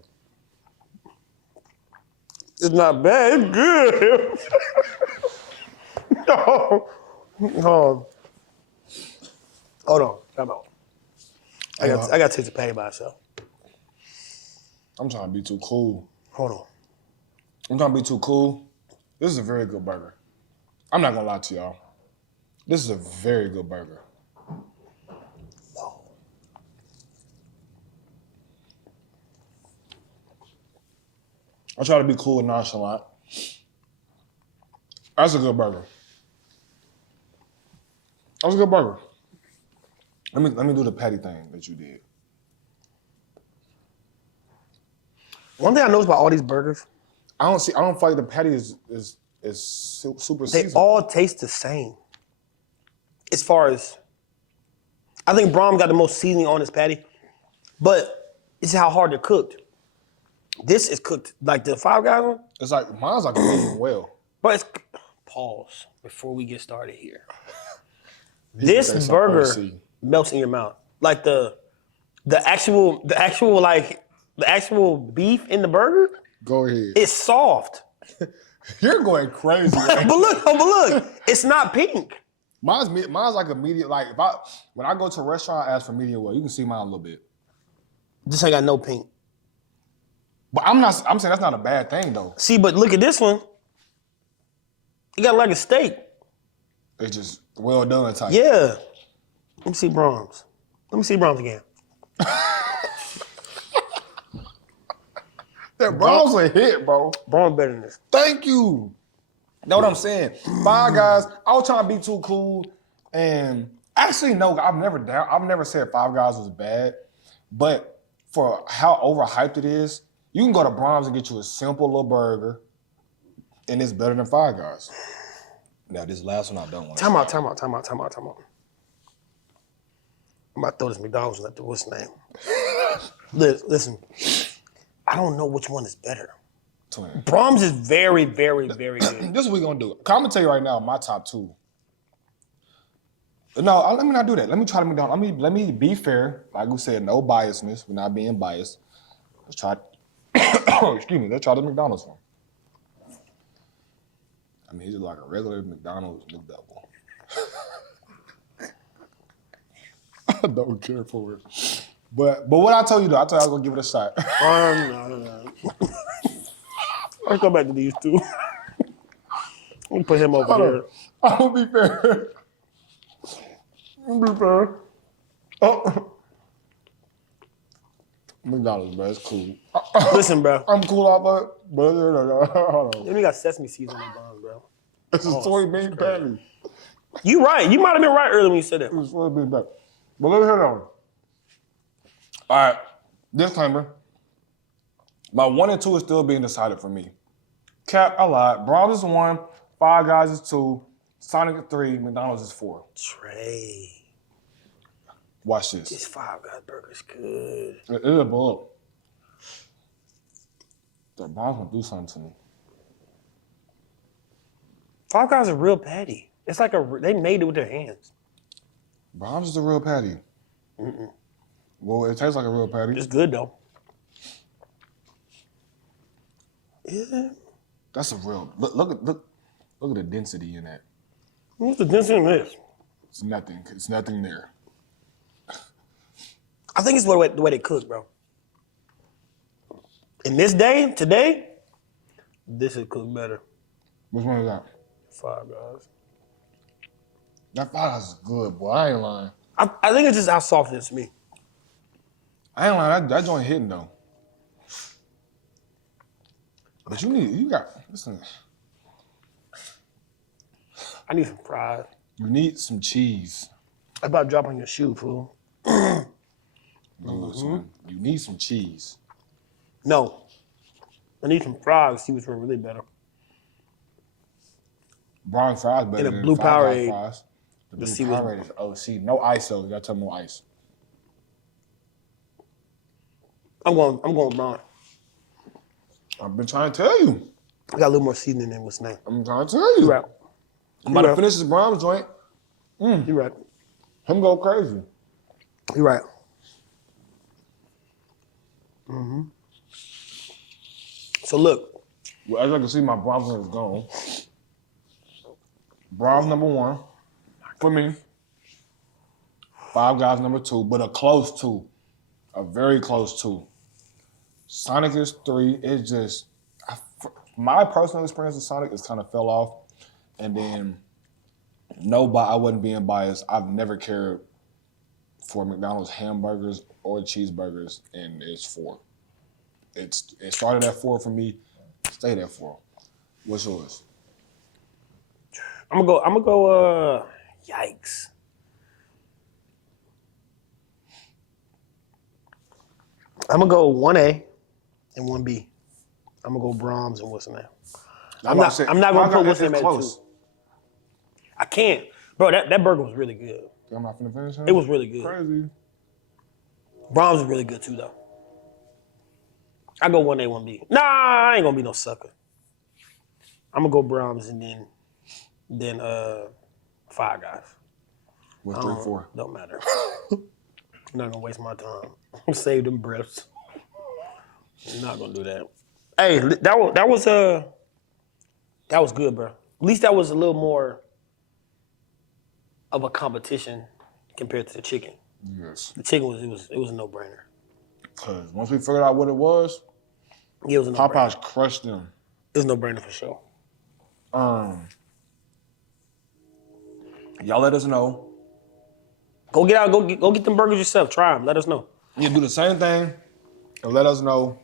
It's not bad. It's good. No. Hold on. Come on. I got to taste the patty by itself. I'm trying to be too cool. Hold on. I'm trying to be too cool. This is a very good burger. I'm not gonna lie to y'all. This is a very good burger. I try to be cool and nonchalant. That's a good burger. That's a good burger. Let me do the patty thing that you did. One thing I noticed about all these burgers, I don't feel like the patty is super they seasoned. all taste the same. As far as, I think Braum got the most seasoning on his patty, but it's how hard they're cooked. This is cooked like the Five Guys one. It's like mine's like a medium well. But it's pause before we get started here. This burger melts in your mouth. Like the actual beef in the burger. Go ahead. It's soft. You're going crazy. Right? but look, it's not pink. Mine's like a medium. Like when I go to a restaurant, I ask for medium well. You can see mine a little bit. This ain't got no pink. But I'm saying that's not a bad thing though. See, but look at this one. It got like a steak. It's just well done type. Yeah. Let me see Braums. Let me see Braums again. That Braum's a hit, bro. Braums better than this. Thank you. Know what I'm saying? Five Guys. I was trying to be too cool, and actually, no, I've never said Five Guys was bad, but for how overhyped it is, you can go to Braum's and get you a simple little burger, and it's better than Five Guys. Now, this last one I don't want. Time out. I'm about to throw this McDonald's at the what's the name? Listen, I don't know which one is better. Twin. Braums is very, very, very good. This is what we're gonna do. I'm gonna tell you right now, my top two. No, let me not do that. Let me try the McDonald's. Let me be fair. Like we said, no biasness. We're not being biased. Let's try. Excuse me. Let's try the McDonald's one. I mean, he's just like a regular McDonald's McDouble. I don't care for it. But what I told you though, I told you I was gonna give it a shot. No. Let's go back to these two. Let me put him over here. I'm gonna be fair. Oh. McDonald's, bro, it's cool. Listen, bro. I'm cool off of it, but hold on. You only got sesame seeds on the bun, bro. It's a soybean patty. You right. You might have been right earlier when you said that. It's a soybean patty. But let's hear that one. All right, disclaimer. My 1 and 2 is still being decided for me. Cap, I lied. Braums is 1, Five Guys is 2, Sonic is 3, McDonald's is 4. Trey. Watch this. This Five Guys burger's good. It is a blow. The Braums gonna do something to me. Five Guys is a real patty. It's like they made it with their hands. Braums is a real patty. Mm-mm. Well, it tastes like a real patty. It's good though. Is it? That's a real look at the density in that. What's the density in this? It's nothing. It's nothing there. I think it's the way they cook, bro. In this day, today, this is cooked better. Which one is that? Five Guys. That Five Guys is good, boy. I ain't lying. I think it's just how soft it is to me. I ain't lying. That joint hitting though. But listen. I need some fries. You need some cheese. I'm about to drop on your shoe, fool. No, son. You need some cheese. No. I need some fries to see which one really better. Brown fries better And a than blue Five Guys Powerade. fries. The blue Let's see what- Powerade is OC. No ice though. You gotta tell them no ice. I'm going brown. I've been trying to tell you. I got a little more seasoning than what's name. I'm trying to tell you. You right. I'm about to finish this Braums joint. You right. Him go crazy. You right. So look, Well, as I can see, my Braums is gone. Braums number 1 for me. Five Guys number 2, but a close 2. A very close 2. Sonic is 3. It's just, my personal experience with Sonic is kind of fell off. And then, I wasn't being biased. I've never cared for McDonald's hamburgers or cheeseburgers, and it's 4. It started at 4 for me. Stayed at 4. What's yours? I'm gonna go. Yikes. I'm gonna go 1A and 1B. I'm gonna go Braums and what's the name? I'm not gonna put what's the name at 2. I can't, bro. That burger was really good. I'm not finna finish him? It was really good. Crazy. Braums is really good too, though. I go 1A, 1B. Nah, I ain't gonna be no sucker. I'm gonna go Braums and then Five Guys. What's 3, 4? Don't matter. I'm not gonna waste my time. Save them breaths. I'm not gonna do that. Hey, that was good, bro. At least that was a little more of a competition compared to the chicken. Yes. The chicken was a no brainer. Because once we figured out what it was, Yeah, it was a no brainer. Popeyes crushed them. It was no brainer for sure. Y'all let us know. Go get them burgers yourself. Try them. Let us know. You do the same thing and let us know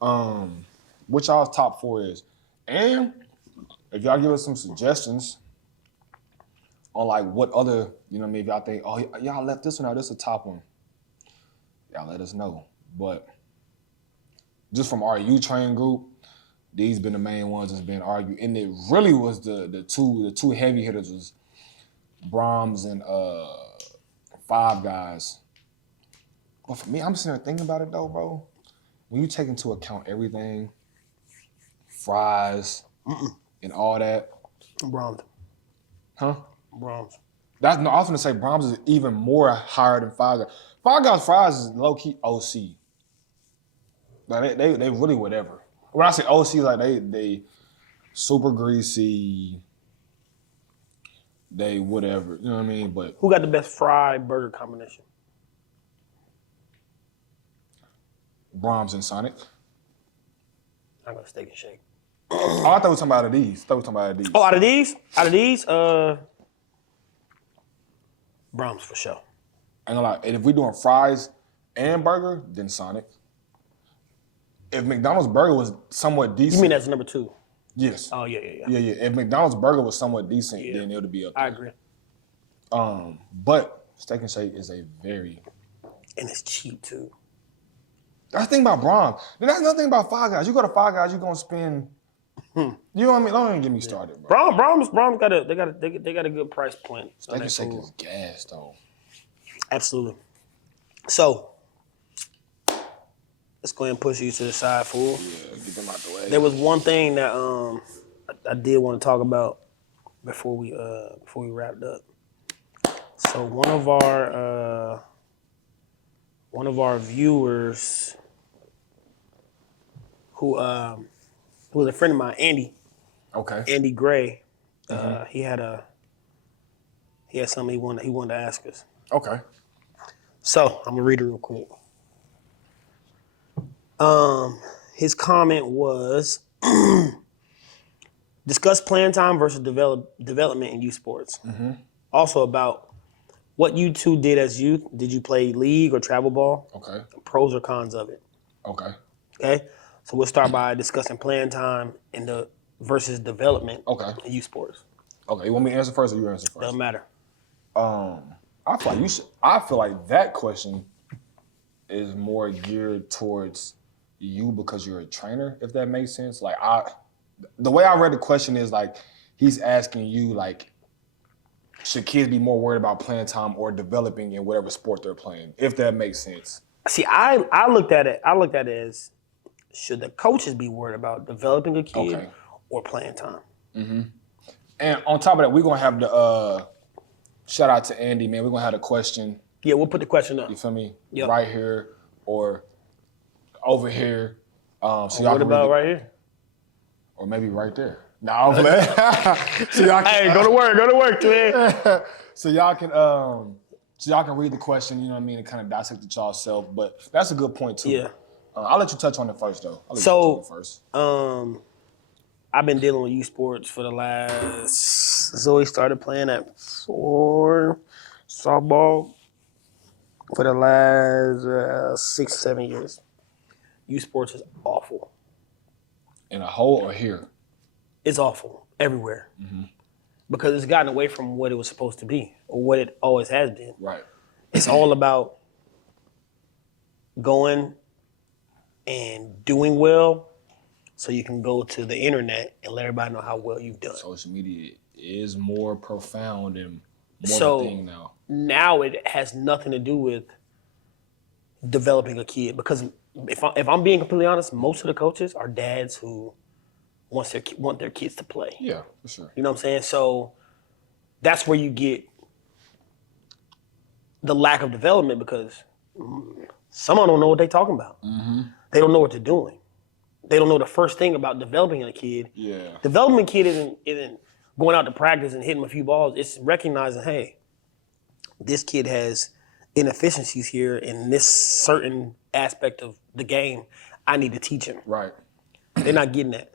what y'all's top 4 is. And if y'all give us some suggestions on like what other, you know what I mean, if y'all think, oh, y'all left this one out, this is a top one. Y'all let us know. But just from our U-Train group, these been the main ones that's been argued. And it really was the two heavy hitters was Braums and Five Guys. But for me, I'm sitting there thinking about it though, bro. When you take into account everything, fries, and all that. Braums. Huh? Braums. I was gonna say Braums is even more higher than Five Guys. Five Guys fries is low-key OC. Like they really whatever. When I say OC, like they super greasy, they whatever, you know what I mean? But Who got the best fried burger combination? Braums and Sonic. I'm gonna Steak and Shake. Oh, I thought we were talking about out of these. Oh, out of these, Braums for sure. I ain't gonna lie. And if we're doing fries and burger, then Sonic. If McDonald's burger was somewhat decent. You mean that's number 2? Yes. Oh, yeah. Yeah. If McDonald's burger was somewhat decent, then it would be up there. I agree. But Steak and Shake is a very... And it's cheap, too. That's the thing about Braums. That's nothing about Five Guys. You go to Five Guys, you're gonna spend... You know what I mean? Don't even get me started, bro. Braums got a good price point. Steak and Shake is gas, though. Absolutely. So, let's go ahead and push you to the side, fool. Yeah, get them out the way. There was one thing that I did want to talk about before we wrapped up. So one of our viewers who was a friend of mine, Andy. Okay. Andy Gray. He had something he wanted to ask us. Okay. So I'm gonna read it real quick. His comment was discuss playing time versus development in youth sports. also about what you two did as youth. Did you play league or travel ball? Okay. Pros or cons of it. Okay. Okay. So we'll start by discussing playing time and the versus development in youth sports. Okay. You want me to answer first or you answer first? Doesn't matter. I feel like you should. I feel like that question is more geared towards you because you're a trainer. If that makes sense. Like the way I read the question is like he's asking you like, should kids be more worried about playing time or developing in whatever sport they're playing? If that makes sense. See, I looked at it. I looked at it as should the coaches be worried about developing a kid or playing time? Mm-hmm. And on top of that, we're gonna have the shout out to Andy, man. We're gonna have the question. Yeah, we'll put the question up. You feel me? Yep. Right here or over here. So y'all what about right here? Or maybe right there. No, I'm playing. So y'all can, hey, go to work, man. So y'all can read the question, you know what I mean, and kind of dissect it yourself. But that's a good point too. Yeah. I'll let you touch on it first, though. I'll let you touch on it first. I've been dealing with youth sports for the last. Zoe started playing at 4 softball for the last 6, 7 years. Youth sports is awful. In a hole or here? It's awful everywhere because it's gotten away from what it was supposed to be or what it always has been. Right. It's all about going and doing well so you can go to the internet and let everybody know how well you've done. Social media is more profound and more the thing now. Now it has nothing to do with developing a kid because if I'm being completely honest, most of the coaches are dads who want their kids to play. Yeah, for sure. You know what I'm saying? So that's where you get the lack of development because some of them don't know what they're talking about. Mm-hmm. They don't know what they're doing. They don't know the first thing about developing a kid. Yeah. Developing a kid isn't going out to practice and hitting him a few balls. It's recognizing, hey, this kid has inefficiencies here in this certain aspect of the game. I need to teach him. Right. They're not getting that.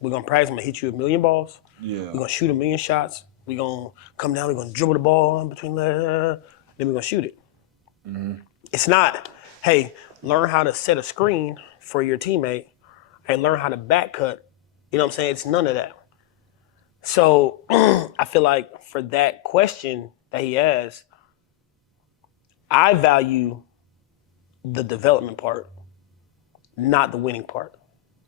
We're going to practice. I'm going to hit you a million balls. Yeah. We're going to shoot a million shots. We're going to come down. We're going to dribble the ball in between then we're going to shoot it. Mm-hmm. It's not, hey, learn how to set a screen for your teammate and learn how to back cut. You know what I'm saying? It's none of that. So I feel like for that question that he has, I value the development part, not the winning part.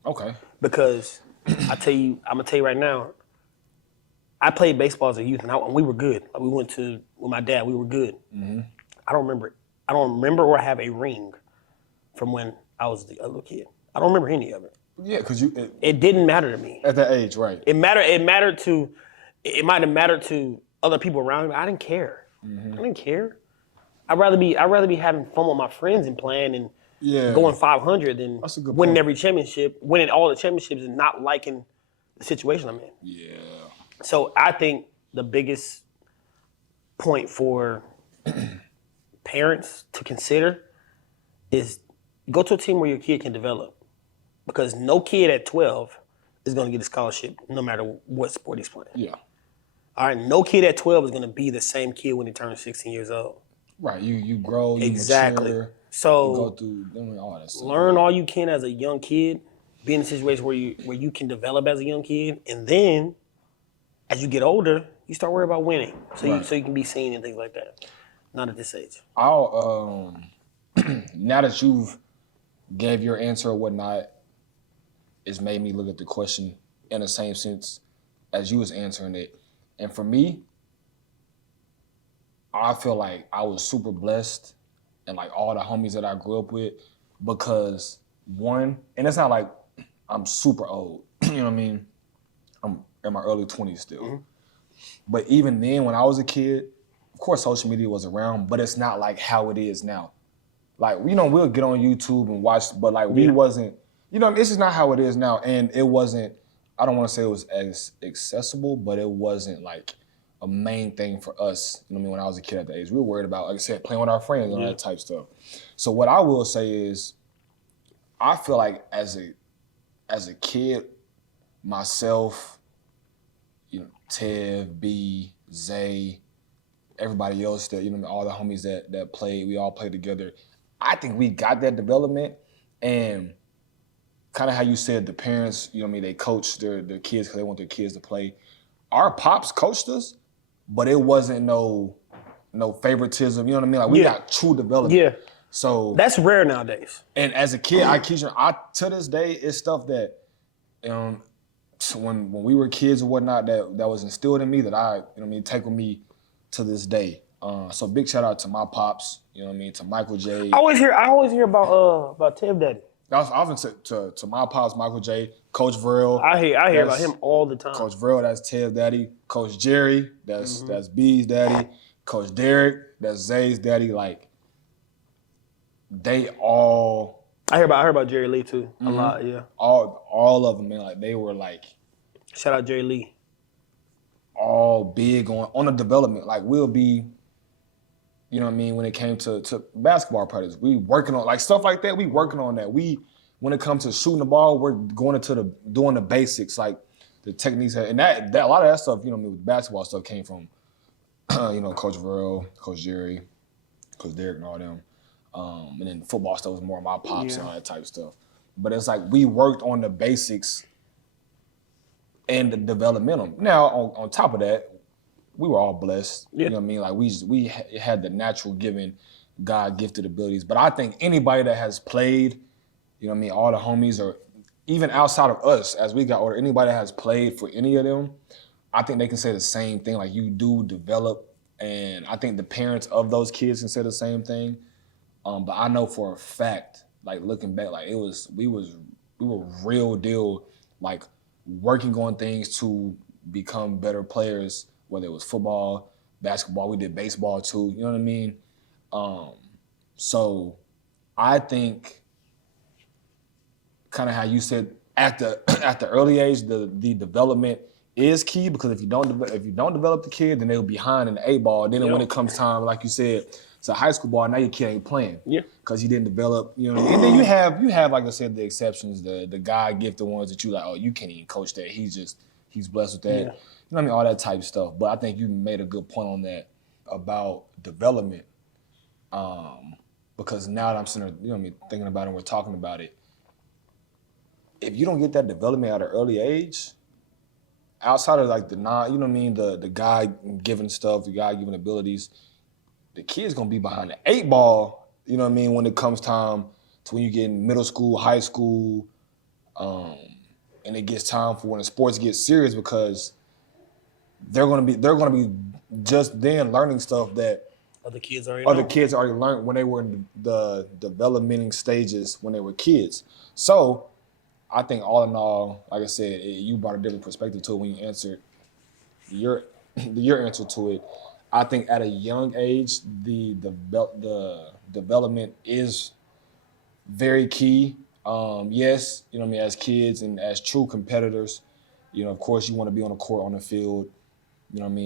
Okay. Because I'm gonna tell you right now, I played baseball as a youth and we were good. We went with my dad, we were good. Mm-hmm. I don't remember or have a ring from when I was a little kid. I don't remember any of it. Yeah, because it didn't matter to me. At that age, right. It might have mattered to other people around me. I didn't care. Mm-hmm. I didn't care. I'd rather be having fun with my friends and playing and going 500 than winning every championship, winning all the championships and not liking the situation I'm in. Yeah. So I think the biggest point for parents to consider is go to a team where your kid can develop. Because no kid at 12 is going to get a scholarship no matter what sport he's playing. Yeah. All right, no kid at 12 is going to be the same kid when he turns 16 years old. Right, you grow, you mature. So you go through all that stuff. Learn all you can as a young kid. Be in a situation where you can develop as a young kid, and then as you get older, you start worrying about winning, so you can be seen and things like that. Not at this age. I'll now that you've gave your answer or whatnot, it's made me look at the question in the same sense as you was answering it, and for me, I feel like I was super blessed and like all the homies that I grew up with because one, and it's not like I'm super old, you know what I mean? I'm in my early 20s still. Mm-hmm. But even then when I was a kid, of course social media was around, but it's not like how it is now. Like, you know, we'll get on YouTube and watch, but like we wasn't, you know, this is not how it is now. And it wasn't, I don't want to say it was as accessible, but it wasn't like a main thing for us. You know what I mean? When I was a kid at the age, we were worried about, like I said, playing with our friends and all that type stuff. So what I will say is, I feel like as a kid, myself, you know, Tev, B, Zay, everybody else that, all the homies that played, we all played together. I think we got that development, and kind of how you said the parents, they coach their kids because they want their kids to play. Our pops coached us, but it wasn't no favoritism. You know what I mean? Like we got true development. Yeah. So that's rare nowadays. And as a kid, to this day, it's stuff that when we were kids or whatnot that was instilled in me that I take with me to this day. So big shout out to my pops. To Michael J. I always hear about Tev Daddy. I was to my pops, Michael J. Coach Verrill. I hear about him all the time. Coach Verrill, that's Tev Daddy. Coach Jerry, that's B's daddy. Coach Derek, that's Zay's daddy. Like they all. I hear about Jerry Lee too a lot. Yeah. All of them, man. Like they were like. Shout out Jerry Lee. All big on the development. Like we'll be. When it came to basketball practice, we working on like stuff like that. We working on that. When it comes to shooting the ball, we're going into doing the basics, like the techniques, and that a lot of that stuff, with basketball stuff came from, Coach Verrill, Coach Jerry, Coach Derek, and all them, and then football stuff was more my pops and all that type of stuff. But it's like we worked on the basics and the developmental. Now on top of that. We were all blessed. Yeah. You know what I mean? Like we had the natural given, God gifted abilities. But I think anybody that has played, all the homies or even outside of us as we got older, anybody that has played for any of them, I think they can say the same thing. Like you do develop, and I think the parents of those kids can say the same thing. But I know for a fact, like looking back, like we were real deal, like working on things to become better players. Whether it was football, basketball, we did baseball too. You know what I mean? So I think kind of how you said at the early age, the development is key because if you don't develop the kid, then they'll be behind in the 8-ball. Then when it comes time, like you said, to high school ball, now your kid ain't playing. Yeah. Because he didn't develop, And then you have like I said, the exceptions, the God gifted ones that you like, oh, you can't even coach that. He's blessed with that. Yeah. You know what I mean? All that type of stuff. But I think you made a good point on that about development. Because now that I'm sitting there, thinking about it and we're talking about it, if you don't get that development at an early age, outside of like the God-given stuff, the God-given abilities, the kid's going to be behind the 8-ball, when it comes time to when you get in middle school, high school, and it gets time for when the sports get serious because they're gonna be just then learning stuff that other kids already learned when they were in the developmental stages when they were kids. So I think all in all, like I said, you brought a different perspective to it when you answered your answer to it. I think at a young age, the development is very key. Yes, as kids and as true competitors, of course you want to be on the court, on the field,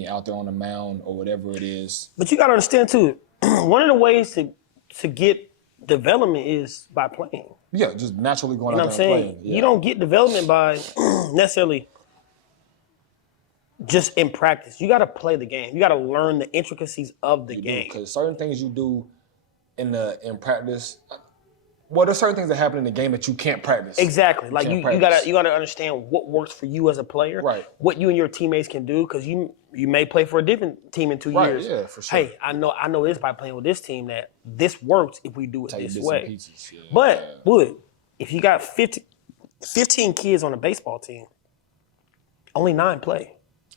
out there on the mound or whatever it is. But you got to understand too, one of the ways to get development is by playing. Yeah, just naturally going out there and playing. Yeah. You don't get development by necessarily just in practice. You got to play the game. You got to learn the intricacies of the game. Because certain things you do in practice. Well, there's certain things that happen in the game that you can't practice. Exactly. Like you gotta understand what works for you as a player. Right. What you and your teammates can do, because you may play for a different team in 2 years. Yeah, for sure. Hey, I know this by playing with this team that this works if we do it this way. Pieces, yeah. But if you got 15 kids on a baseball team, only 9 play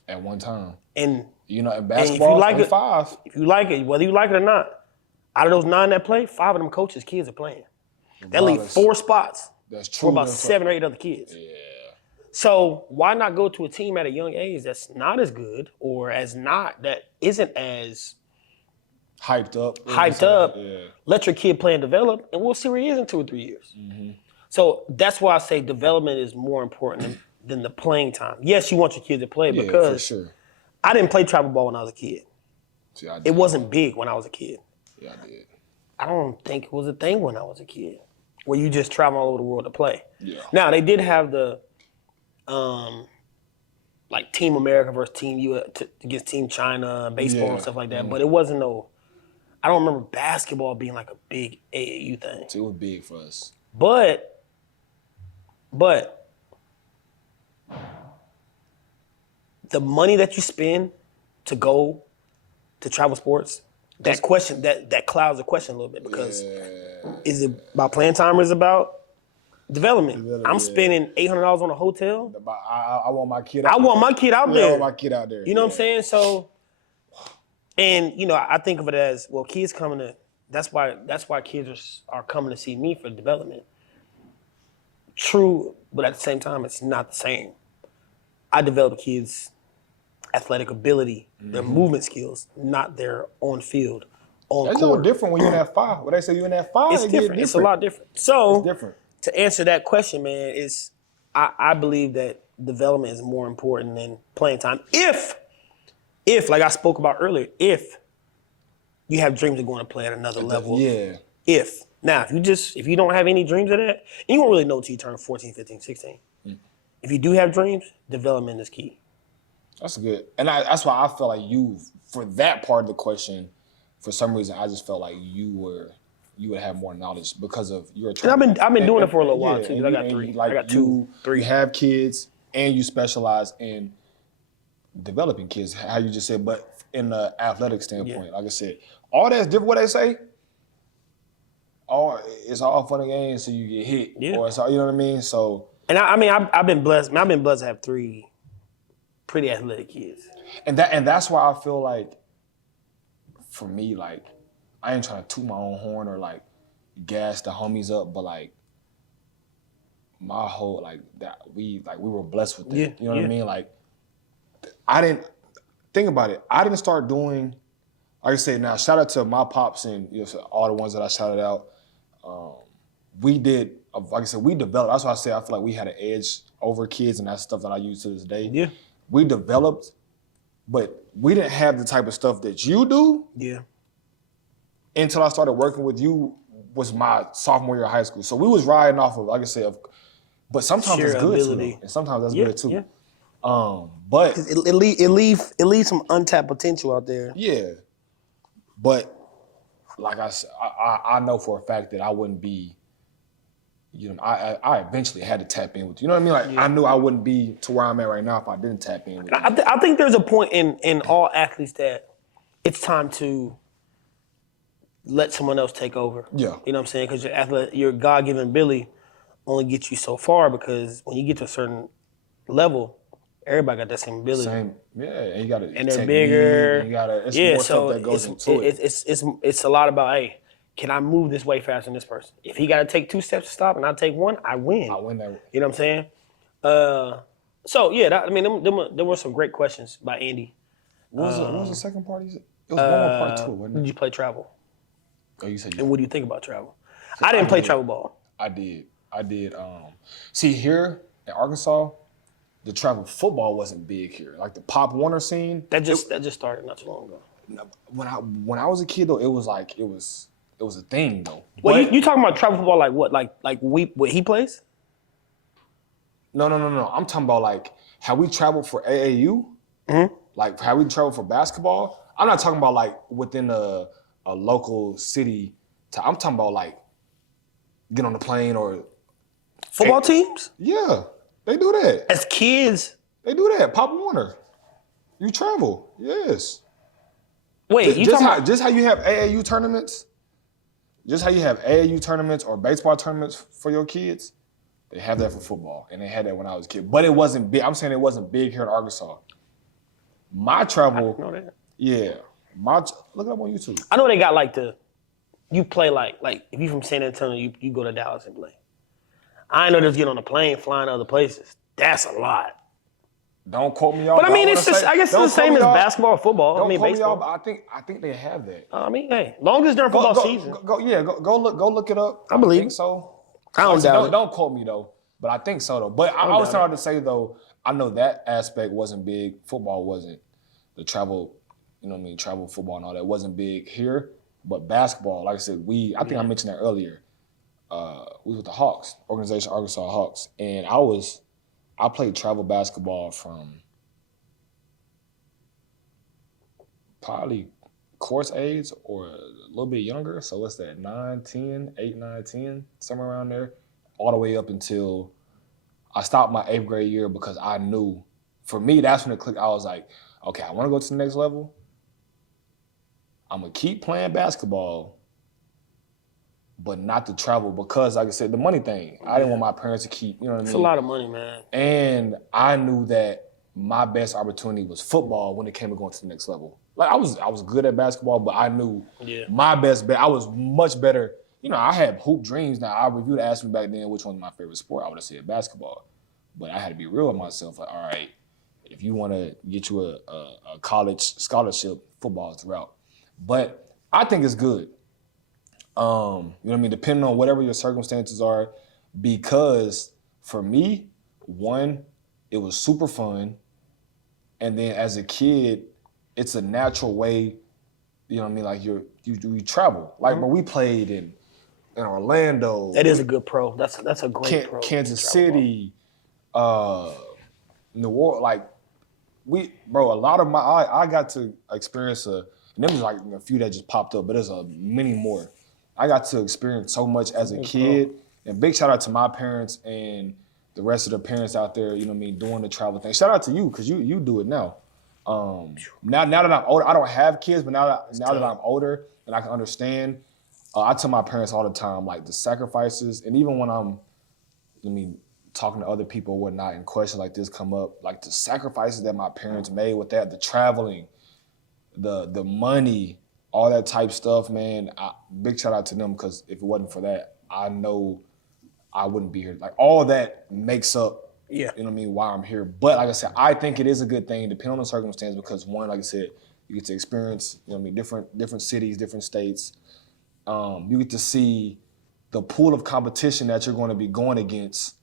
at one time. And in basketball, like 5. If you like it, whether you like it or not, out of those 9 that play, 5 of them coaches' kids are playing. That leaves 4 spots for about 7 or 8 other kids. Yeah. So why not go to a team at a young age that's not as good or that isn't as hyped up? Yeah. Let your kid play and develop, and we'll see where he is in 2 or 3 years. Mm-hmm. So that's why I say development is more important than the playing time. Yes, you want your kid to play because for sure. I didn't play travel ball when I was a kid. See, I did. It wasn't big when I was a kid. Yeah, I did. I don't think it was a thing when I was a kid, where you just travel all over the world to play. Yeah. Now, they did have the like Team America versus Team U.S. Against Team China, baseball and stuff like that. But it wasn't no. I don't remember basketball being like a big AAU thing. So it was big for us. But the money that you spend to go to travel sports, that question that clouds the question a little bit because is it about playing time or is it about development? I'm spending $800 on a hotel. I want my kid. I want my kid out there. I want my kid out there. You know what I'm saying? So, and I think of it as well. Kids coming to. That's why kids are coming to see me for development. True, but at the same time, it's not the same. I develop kids' athletic ability, their movement skills, not their on field, on That's court. a little different when you're in that 5. When they say you're in that 5, It's different. It's a lot different. So, it's different. To answer that question, man, I believe that development is more important than playing time. If like I spoke about earlier, if you have dreams of going to play at another level. Yeah. If. Now, if you don't have any dreams of that, and you won't really know until you turn 14, 15, 16. If you do have dreams, development is key. That's good. And that's why I felt like for that part of the question, for some reason, I just felt like you would have more knowledge because of your training. I've been doing it for a little while, too, because I got 3. I got 2, 3. You have kids, and you specialize in developing kids, how you just said, but in the athletic standpoint, like I said, all that's different. What they say, it's all fun and games, so you get hit, or it's all, you know what I mean. So, and I've been blessed. I've been blessed to have 3 pretty athletic kids, and that's why I feel like, for me, like I ain't trying to toot my own horn or like gas the homies up, but like my whole like that we were blessed with that. You know what I mean? Like I didn't think about it. I didn't start doing, like I said, now shout out to my pops and all the ones that I shouted out. We did, like I said, we developed. That's why I say I feel like we had an edge over kids, and that's stuff that I use to this day. Yeah. We developed, but we didn't have the type of stuff that you do. Yeah. Until I started working with you was my sophomore year of high school. So we was riding off of, like I said, but sometimes it's good too. And sometimes that's good too. Yeah. But it leaves some untapped potential out there. Yeah. But like I said, I know for a fact that I wouldn't be, I eventually had to tap in with you. You know what I mean? Like I knew I wouldn't be to where I'm at right now if I didn't tap in with you. I think there's a point in all athletes that it's time to let someone else take over. Yeah. You know what I'm saying? Because your God-given ability only gets you so far, because when you get to a certain level, everybody got that same ability. And you got to. And they're bigger. And you got to. It's more stuff that goes into it. It's a lot about, hey, can I move this way faster than this person? If he got to take 2 steps to stop and I take 1, I win. I win that. You know what I'm saying? There were some great questions by Andy. What was the second part? It was one more part 2, wasn't it? Did you play travel? Oh, you said. And what do you think about travel? I didn't play travel ball. I did. See, here in Arkansas, the travel football wasn't big here. Like the Pop Warner scene. That just started not too long ago. When I was a kid though, it was a thing though. Well, you talking about travel football like what? Like what he plays? No. I'm talking about like how we traveled for AAU. Mm-hmm. Like how we traveled for basketball. I'm not talking about like within a local city. I'm talking about like get on the plane or football teams. Yeah, they do that as kids. They do that. Pop Warner, you travel. Yes. Wait, just how you have AAU tournaments? Just how you have AAU tournaments or baseball tournaments for your kids? They have that for football, and they had that when I was a kid. But it wasn't big. I'm saying it wasn't big here in Arkansas. My travel. I know that. Yeah. Look it up on YouTube. I know they got like you play like if you from San Antonio, you go to Dallas and play. I know just get on a plane, flying to other places. That's a lot. Don't quote me off. But I mean, I guess it's the same as basketball or football. Don't quote baseball. me off. I think they have that. I mean, hey, long as during football season. Go look it up. I believe think so. I don't doubt it. Don't quote me though, but I think so though. But I was trying to say though, I know that aspect wasn't big. Football wasn't. The travel, travel football and all that wasn't big here. But basketball, like I said, I think I mentioned that earlier. We was with the Hawks, organization Arkansas Hawks, and I played travel basketball from probably course age or a little bit younger. So what's that, 9, 10, 8, 9, 10, somewhere around there, all the way up until I stopped my 8th grade year because I knew, for me, that's when it clicked. I was like, okay, I want to go to the next level. I'm going to keep playing basketball, but not to travel because, like I said, the money thing. I didn't want my parents to keep, you know what I mean? It's a lot of money, man. And I knew that my best opportunity was football when it came to going to the next level. Like I was good at basketball, but I knew my best bet. I was much better. You know, I had hoop dreams. Now, if you'd asked me back then which one's my favorite sport, I would have said basketball. But I had to be real with myself. Like, all right, if you want to get you a college scholarship, football is the route. But I think it's good. You know what I mean? Depending on whatever your circumstances are, because for me, one, it was super fun. And then as a kid, it's a natural way, you know what I mean? Like you travel. Like when we played in Orlando. That is a good pro. That's a great pro. Kansas City, New Orleans. Like a lot of I got to experience and there was like a few that just popped up, but there's many more. I got to experience so much as a kid. And big shout out to my parents and the rest of the parents out there, you know what I mean, doing the travel thing. Shout out to you, because you do it now. Now that I'm older, I don't have kids, but now that I'm older and I can understand, I tell my parents all the time, like the sacrifices, and even when talking to other people or whatnot and questions like this come up, like the sacrifices that my parents made with that, the traveling, the money, all that type stuff, man, big shout out to them, because if it wasn't for that, I know I wouldn't be here. Like all that makes up, you know what I mean, why I'm here. But like I said, I think it is a good thing, depending on the circumstance, because one, like I said, you get to experience, you know what I mean, different cities, different states. You get to see the pool of competition that you're going to be going against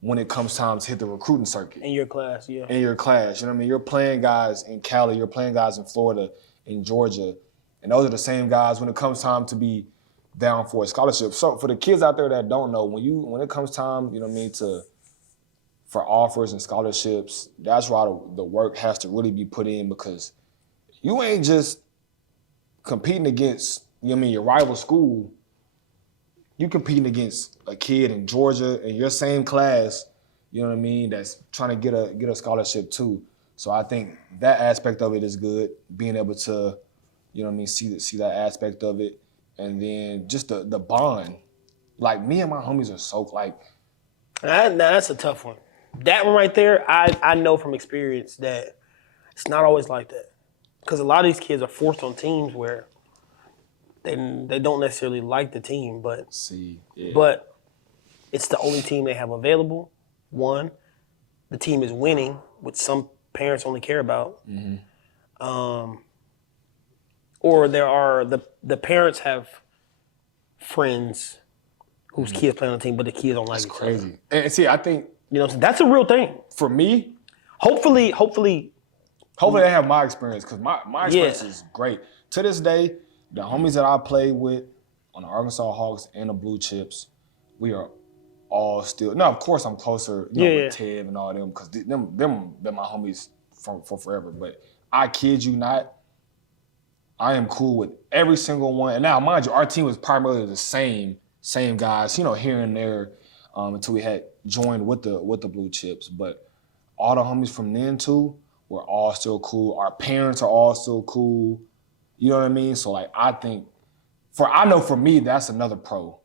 when it comes time to hit the recruiting circuit. In your class, yeah. In your class, you know what I mean? You're playing guys in Cali, you're playing guys in Florida, in Georgia, and those are the same guys when it comes time to be down for a scholarship. So for the kids out there that don't know, when it comes time, you know what I mean, for offers and scholarships, that's why the work has to really be put in, because you ain't just competing against, you know what I mean, your rival school. You competing against a kid in Georgia in your same class, you know what I mean, that's trying to get a scholarship too. So I think that aspect of it is good, being able to, you know what I mean, see that aspect of it. And then just the bond. Like me and my homies are so like. That's a tough one. That one right there, I know from experience that it's not always like that. Because a lot of these kids are forced on teams where they don't necessarily like the team, but it's the only team they have available. One, the team is winning, which some parents only care about. Mm-hmm. Or there are the parents have friends whose kids play on the team, but the kids don't like each other. That's crazy. And see, I think, you know, that's a real thing. For me, hopefully they have my experience, because my experience is great. To this day, the homies that I played with on the Arkansas Hawks and the Blue Chips, we are all still. Now, of course, I'm closer, with Tev and all them, because them been my homies for forever. But I kid you not, I am cool with every single one. And now, mind you, our team was primarily the same guys, here and there, until we had joined with the Blue Chips. But all the homies from then too were all still cool. Our parents are all still cool. You know what I mean? So like, I think I know for me, that's another pro,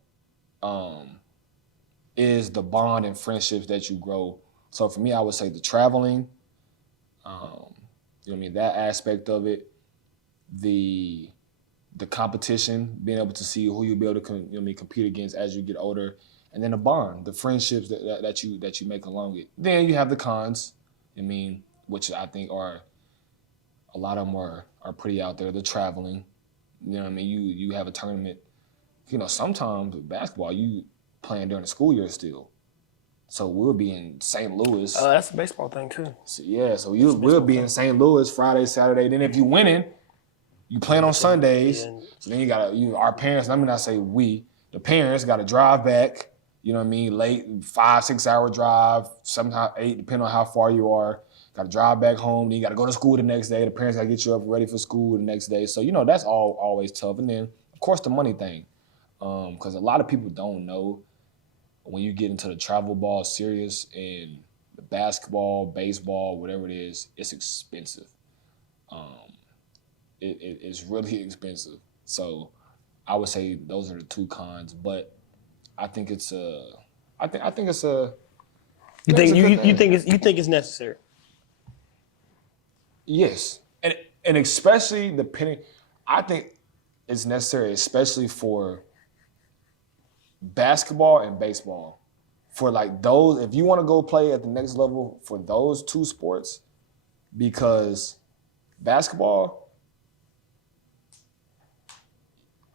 is the bond and friendships that you grow. So for me, I would say the traveling, you know what I mean, that aspect of it, the competition, being able to see who you'll be able to compete against as you get older, and then the bond, the friendships that you make along it. Then you have the cons, which I think are a lot of them are pretty out there. The traveling, you know what I mean. You have a tournament, sometimes with basketball you playing during the school year still. So we'll be in St. Louis. That's a baseball thing too. So we'll be in St. Louis Friday, Saturday. Then if you winning, you playing on Sundays. So then our parents, let me not say we, the parents got to drive back, you know what I mean, late, 5-6 hour drive, sometimes 8, depending on how far you are. Got to drive back home. Then you got to go to school the next day. The parents got to get you up ready for school the next day. So, that's always tough. And then, of course, the money thing. Because a lot of people don't know when you get into the travel ball serious and the basketball, baseball, whatever it is, it's expensive. It's really expensive. So I would say those are the two cons. But I think it's a. I think it's a. You think it's necessary? Yes, and especially depending. I think it's necessary, especially for basketball and baseball. For like those, if you want to go play at the next level for those two sports, because basketball,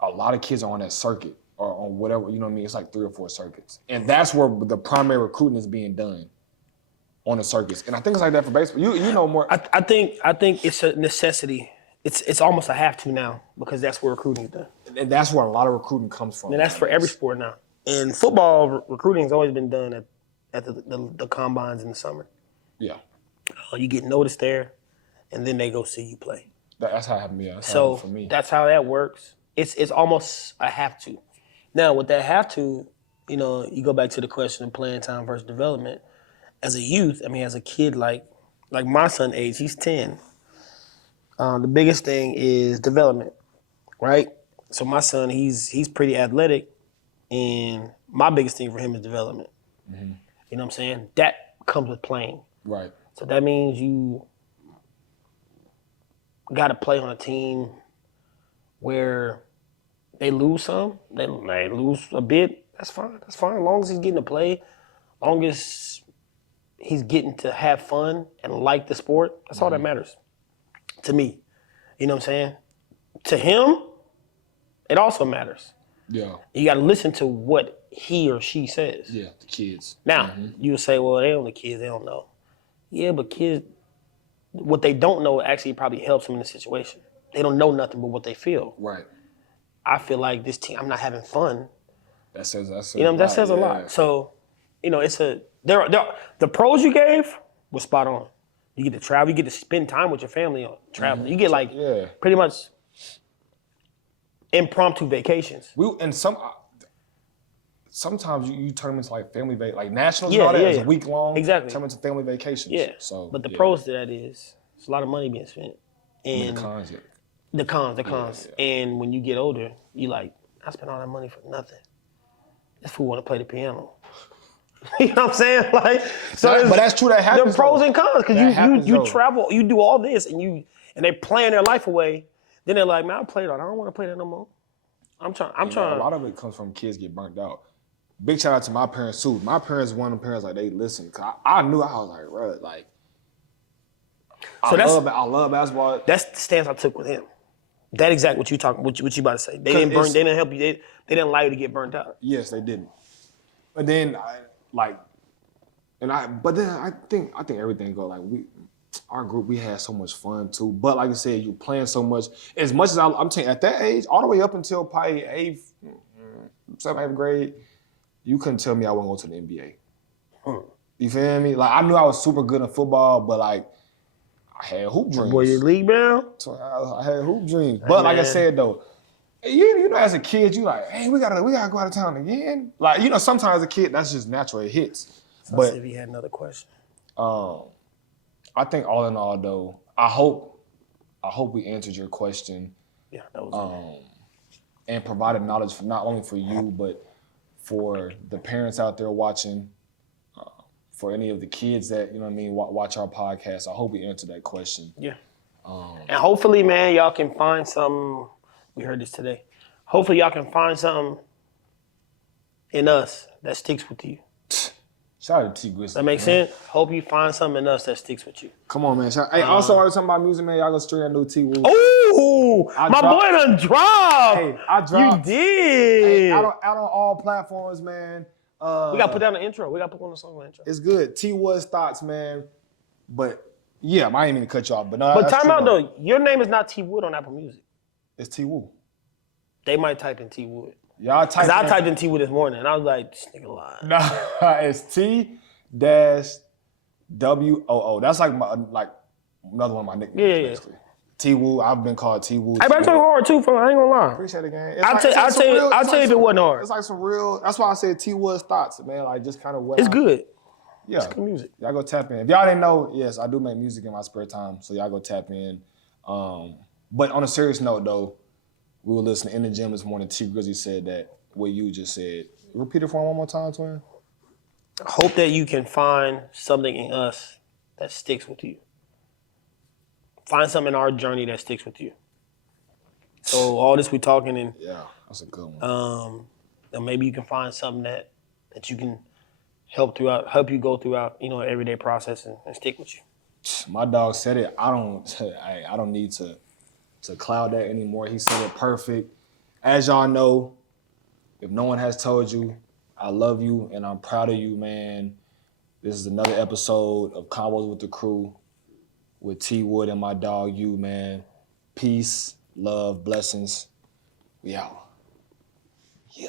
a lot of kids are on that circuit or on whatever, you know what I mean? It's like 3 or 4 circuits. And that's where the primary recruiting is being done, on the circuits. And I think it's like that for baseball. You know more. I think it's a necessity. It's almost a have to now because that's where recruiting is done. And that's where a lot of recruiting comes from. And that's for every sport now. And football recruiting has always been done at the combines in the summer. Yeah. You get noticed there, and then they go see you play. That's how it happened to me. So for me. that's how that works. It's almost a have to. Now with that have to, you go back to the question of playing time versus development. As a youth, as a kid like my son age, he's 10. The biggest thing is development, right? So my son, he's pretty athletic, and my biggest thing for him is development. Mm-hmm. You know what I'm saying? That comes with playing. Right. So that means you got to play on a team where they lose some, they lose a bit. That's fine. As long as he's getting to play, as long as he's getting to have fun and like the sport, that's all that matters to me. You know what I'm saying? To him, it also matters. Yeah. You got to listen to what he or she says. Yeah, the kids. Now, you would say, well, they only kids, they don't know. Yeah, but kids, what they don't know actually probably helps them in the situation. They don't know nothing but what they feel. Right. I feel like this team, I'm not having fun. That says that says a lot. So, it's the pros you gave were spot on. You get to travel, you get to spend time with your family on traveling. You get pretty much impromptu vacations. Sometimes you turn them into like family like nationals and all that. It's a week long. Exactly. Turn them into family vacations. Yeah. So, but the pros to that is it's a lot of money being spent. And the cons. Yeah. And when you get older, you like, I spent all that money for nothing. This fool want to play the piano. You know what I'm saying? But that's true. That happens. The pros and cons, because you travel, you do all this, and they playing their life away. Then they're like, man, I played all. I don't want to play that no more. I'm trying. A lot of it comes from kids get burnt out. Big shout out to my parents too. My parents, one of the parents, like they listened. Cause I knew I was like, bro, like. I love basketball. That's the stance I took with him. That exactly what you about to say. They didn't help you. They didn't allow you to get burnt out. Yes, they didn't. But then I think everything go our group, we had so much fun too. But like I said, you're playing so much. As much as I'm saying, at that age, all the way up until probably 7th grade, you couldn't tell me I wasn't going to the NBA. You feel me? Like I knew I was super good in football, but like I had hoop dreams. Boy, your league bound? So I had hoop dreams. But like I said though, you know, as a kid, you like, hey, we gotta go out of town again. Like, sometimes as a kid, that's just natural. It hits. So but if you had another question. I think all in all though, I hope we answered your question. Yeah, that was and provided knowledge for not only for you, but for the parents out there watching, for any of the kids that, watch our podcast. I hope we answered that question. Yeah. And hopefully, man, y'all can find some. We heard this today. Hopefully, y'all can find something in us that sticks with you. Shout out to T. Grissom. That makes sense? Hope you find something in us that sticks with you. Come on, man. Hey, also, while we're talking about music, man, y'all go straight that new T. Woo. Ooh! My boy done dropped! Hey, I dropped. You did! Hey, out on all platforms, man. We got to put down the intro. We got to put on the song on the intro. It's good. T. Wood's thoughts, man. But, yeah, I ain't mean to cut you off. But time out, though. Your name is not T. Wood on Apple Music. It's T. Woo. They might type in T. Wood. Y'all type in. I typed in T. Wood this morning, and I was like, this nigga lying. Nah, it's T-W-O-O-D. WOO. That's like another one of my nicknames, Yeah. basically. T-Woo. I've been called T-Woo. Hey, but I took hard too, fam. I ain't gonna lie. Appreciate it, gang. I'll tell you if it wasn't hard. It's like some real. That's why I said T-Woo's thoughts, man. Like just kind of what It's good. Yeah, It's good music. Y'all go tap in. If y'all didn't know, yes, I do make music in my spare time, so y'all go tap in. But on a serious note, though, we were listening in the gym this morning. T Grizzly said that what you just said. Repeat it for him one more time, twin. Hope that you can find something in us that sticks with you. Find something in our journey that sticks with you. So all this we talking and Yeah, that's a good one. and maybe you can find something that you can help you go throughout, everyday process and stick with you. My dog said it. I don't need to cloud that anymore. He said it perfect. As y'all know, if no one has told you, I love you and I'm proud of you, man. This is another episode of Combos with the Crew with T Wood and my dog you, man. Peace, love, blessings. We out. Yeah.